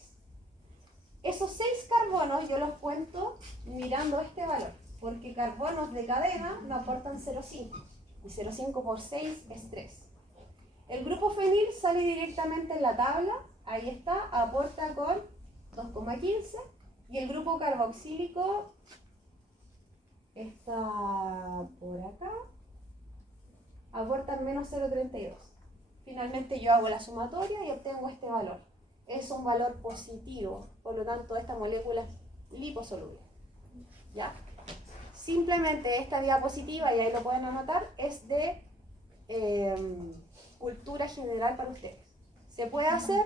yo los cuento mirando este valor, porque carbonos de cadena me aportan 0,5 y 0,5 por 6 es 3. El grupo fenil sale directamente en la tabla, ahí está, aporta con 2,15 y el grupo carboxílico está por acá, aporta menos 0,32. Finalmente yo hago la sumatoria y obtengo este valor. Es un valor positivo, por lo tanto esta molécula es liposoluble. ¿Ya? Simplemente esta diapositiva, y ahí lo pueden anotar, es de cultura general para ustedes. ¿Se puede hacer?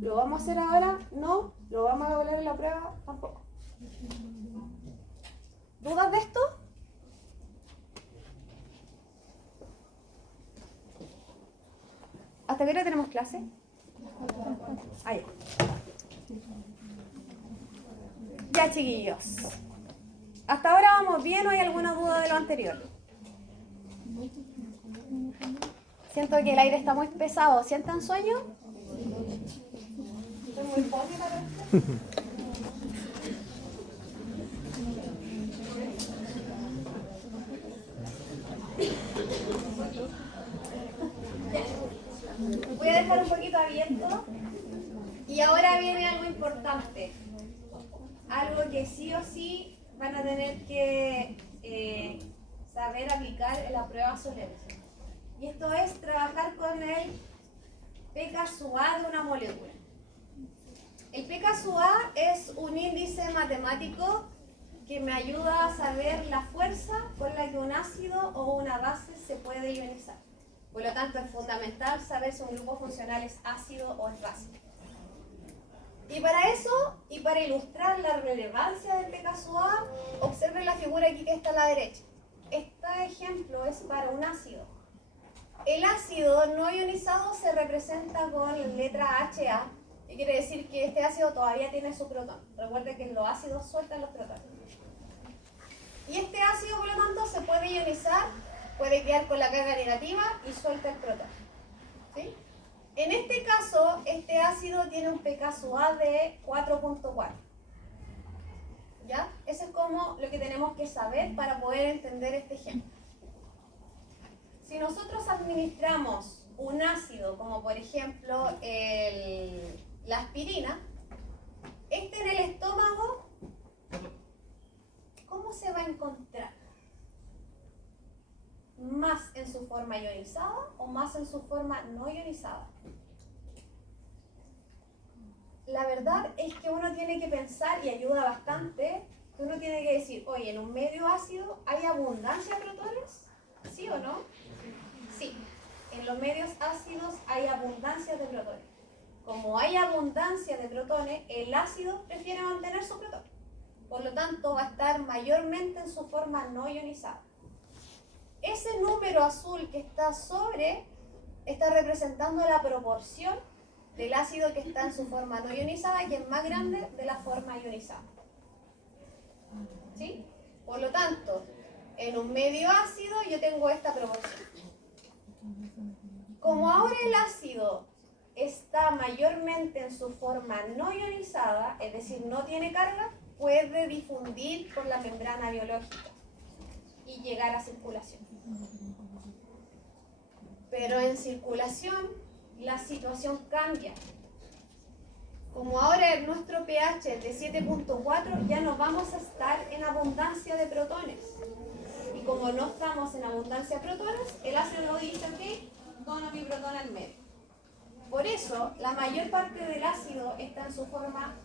¿Lo vamos a hacer ahora? No. ¿Lo vamos a evaluar en la prueba? Tampoco. ¿Dudas de esto? ¿Hasta qué hora tenemos clase? Ahí. Ya, chiquillos. ¿Hasta ahora vamos bien o hay alguna duda de lo anterior? Siento que el aire está muy pesado. ¿Sienten sueño? Estoy muy fome, la verdad. Voy a dejar un poquito abierto. Y ahora viene algo importante. Algo que sí o sí van a tener que saber aplicar en la prueba solemne. Y esto es trabajar con el pKa de una molécula. El pKa es un índice matemático que me ayuda a saber la fuerza con la que un ácido o una base se puede ionizar. Por lo tanto, es fundamental saber si un grupo funcional es ácido o es base. Y para eso, y para ilustrar la relevancia del pKa, observen la figura aquí que está a la derecha. Este ejemplo es para un ácido. El ácido no ionizado se representa con la letra HA, que quiere decir que este ácido todavía tiene su protón. Recuerden que los ácidos sueltan los protones. Y este ácido, por lo tanto, se puede ionizar, puede quedar con la carga negativa y suelta el protón. ¿Sí? En este caso, este ácido tiene un pKa de 4.4. ¿Ya? Eso es como lo que tenemos que saber para poder entender este ejemplo. Si nosotros administramos un ácido, como por ejemplo la aspirina, este en el estómago, ¿cómo se va a encontrar? ¿Más en su forma ionizada o más en su forma no ionizada? La verdad es que uno tiene que pensar, y ayuda bastante, que uno tiene que decir, oye, en un medio ácido hay abundancia de protones, ¿sí o no? Sí, en los medios ácidos hay abundancia de protones. Como hay abundancia de protones, el ácido prefiere mantener su protón. Por lo tanto, va a estar mayormente en su forma no ionizada. Ese número azul que está sobre está representando la proporción del ácido que está en su forma no ionizada, que es más grande de la forma ionizada. ¿Sí? Por lo tanto, en un medio ácido yo tengo esta proporción. Como ahora el ácido está mayormente en su forma no ionizada, es decir, no tiene carga, puede difundir por la membrana biológica y llegar a circulación. Pero en circulación la situación cambia. Como ahora nuestro pH es de 7.4, ya no vamos a estar en abundancia de protones. Y como no estamos en abundancia de protones, el ácido dice, ok, dono mi protón al medio. Por eso, la mayor parte del ácido está en su forma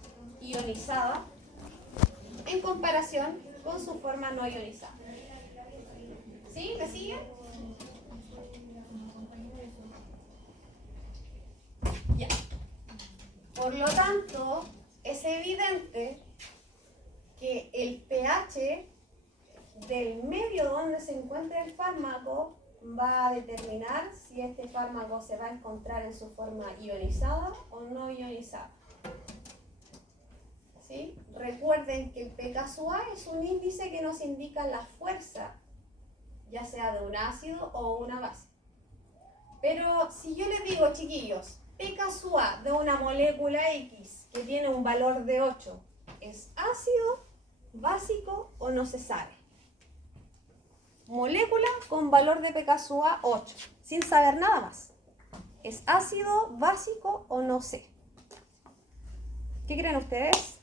ionizada en comparación con su forma no ionizada. ¿Sí? ¿Me siguen? Ya. Por lo tanto, es evidente que el pH del medio donde se encuentra el fármaco va a determinar si este fármaco se va a encontrar en su forma ionizada o no ionizada. ¿Sí? Recuerden que el pKa es un índice que nos indica la fuerza, ya sea de un ácido o una base. Pero si yo les digo, chiquillos, pKa de una molécula X que tiene un valor de 8, ¿es ácido, básico o no se sabe? Molécula con valor de pKa 8, sin saber nada más. ¿Es ácido, básico o no sé? ¿Qué creen ustedes?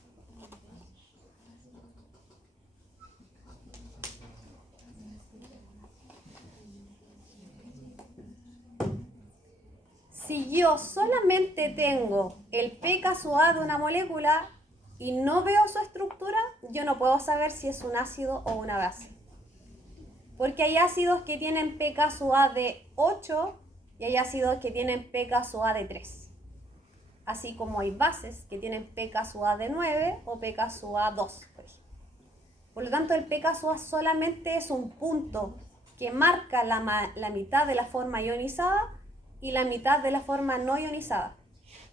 Si yo solamente tengo el pKa de una molécula y no veo su estructura, yo no puedo saber si es un ácido o una base. Porque hay ácidos que tienen pKa de 8 y hay ácidos que tienen pKa de 3. Así como hay bases que tienen pKa de 9 o pKa 2. Por lo tanto, el pKa solamente es un punto que marca la mitad de la forma ionizada y la mitad de la forma no ionizada.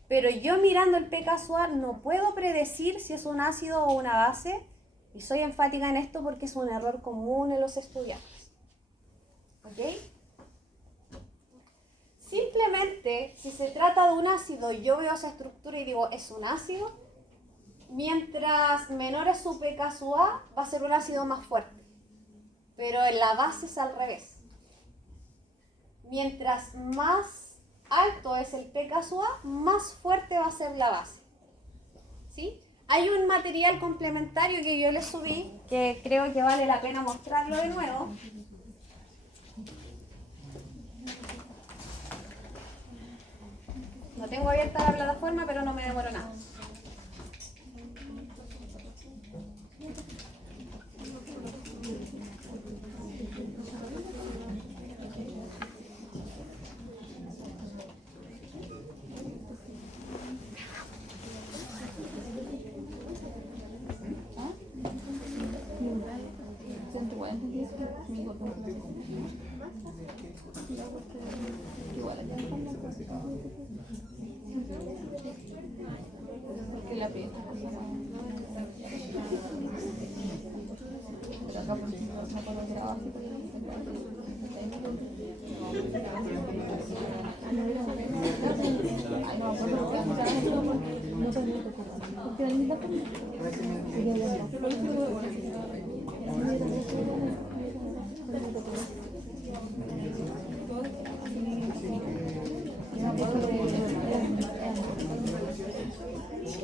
Pero yo mirando el pKa no puedo predecir si es un ácido o una base, y soy enfática en esto porque es un error común en los estudiantes. ¿Ok? Simplemente, si se trata de un ácido, yo veo esa estructura y digo, es un ácido, mientras menor es su pKa, va a ser un ácido más fuerte. Pero en la base es al revés. Mientras más alto es el pKa, más fuerte va a ser la base. ¿Sí? Hay un material complementario que yo les subí, que creo que vale la pena mostrarlo de nuevo. No tengo abierta la plataforma, pero no me demoro nada.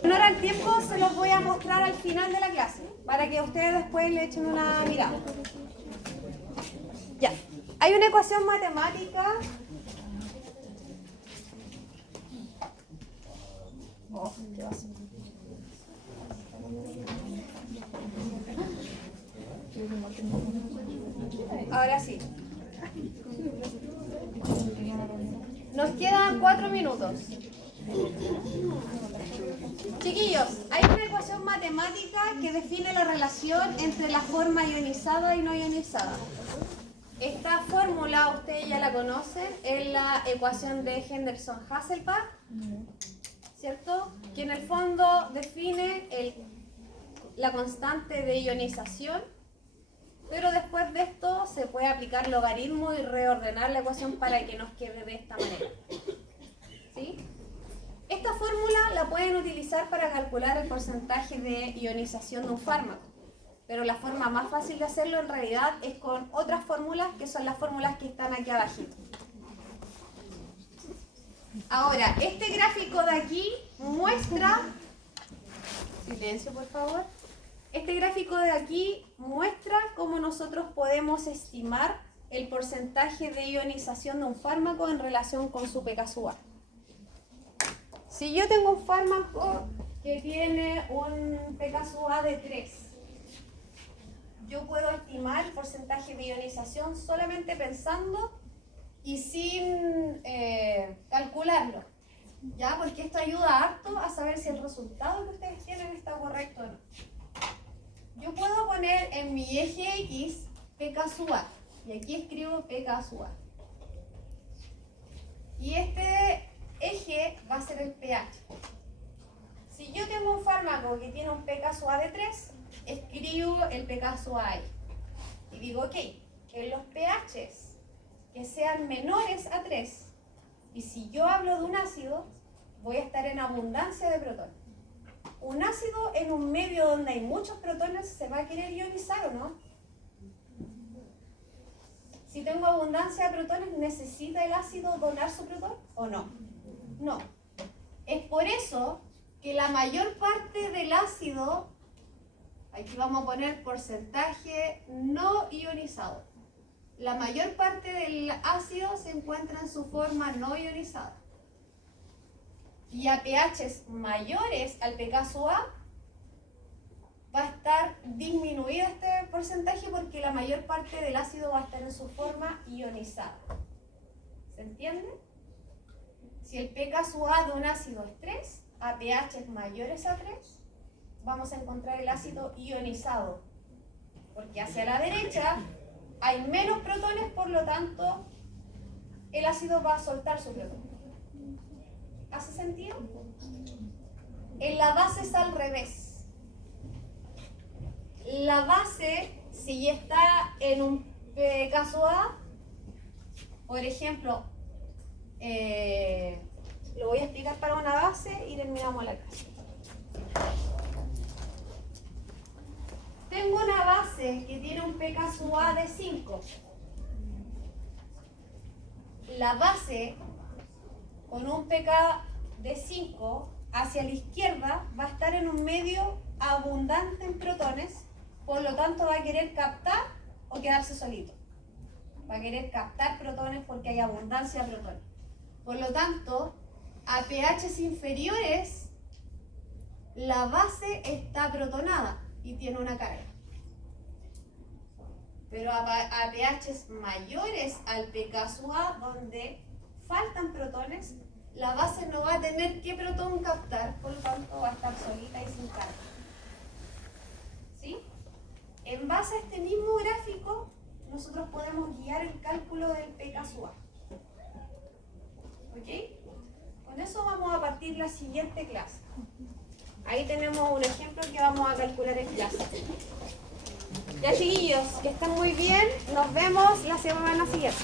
En honor al tiempo se los voy a mostrar al final de la clase para que ustedes después le echen una mirada. Ya, hay una ecuación matemática. Ahora sí. Nos quedan 4 minutos. Chiquillos, hay una ecuación matemática que define la relación entre la forma ionizada y no ionizada. Esta fórmula ustedes ya la conocen, es la ecuación de Henderson-Hasselbalch, ¿cierto? Que en el fondo define la constante de ionización, pero después de esto se puede aplicar logaritmo y reordenar la ecuación para que nos quede de esta manera. ¿Sí? Esta fórmula la pueden utilizar para calcular el porcentaje de ionización de un fármaco, pero la forma más fácil de hacerlo en realidad es con otras fórmulas, que son las fórmulas que están aquí abajito. Ahora, este gráfico de aquí muestra, silencio por favor, este gráfico de aquí muestra cómo nosotros podemos estimar el porcentaje de ionización de un fármaco en relación con su pKa. Si yo tengo un fármaco que tiene un pKa de 3, yo puedo estimar el porcentaje de ionización solamente pensando y sin calcularlo, ¿ya? Porque esto ayuda harto a saber si el resultado que ustedes tienen está correcto o no. Yo puedo poner en mi eje X pKa y aquí escribo pKa. Y este eje va a ser el pH. Si yo tengo un fármaco que tiene un pKa de 3, escribo el pKa ahí. Y digo, ok, en los pHs que sean menores a 3, y si yo hablo de un ácido, voy a estar en abundancia de protones. un ácido en un medio donde hay muchos protones se va a querer ionizar, ¿o no? Si tengo abundancia de protones, ¿necesita el ácido donar su protón o no? No. Es por eso que la mayor parte del ácido, aquí vamos a poner porcentaje no ionizado. La mayor parte del ácido se encuentra en su forma no ionizada. Y a pHs mayores al pKa va a estar disminuido este porcentaje porque la mayor parte del ácido va a estar en su forma ionizada. ¿Se entiende? Si el pKa de un ácido es 3, a pHs mayores a 3, vamos a encontrar el ácido ionizado. Porque hacia la derecha hay menos protones, por lo tanto, el ácido va a soltar su protón. ¿Hace sentido? En la base es al revés. La base, si está en un pKa, por ejemplo, lo voy a explicar para una base y terminamos la clase. Tengo una base que tiene un pKa de 5. La base con un pK de 5 hacia la izquierda va a estar en un medio abundante en protones, por lo tanto va a querer captar o quedarse solito. Va a querer captar protones porque hay abundancia de protones. Por lo tanto, a pHs inferiores, la base está protonada y tiene una carga. Pero a pHs mayores al pKa, donde faltan protones, la base no va a tener qué protón captar, por lo tanto va a estar solita y sin carga. ¿Sí? En base a este mismo gráfico, nosotros podemos guiar el cálculo del pKa. ¿Ok? Con eso vamos a partir la siguiente clase. Ahí tenemos un ejemplo que vamos a calcular en clase. Ya, chiquillos, que estén muy bien. Nos vemos la semana siguiente.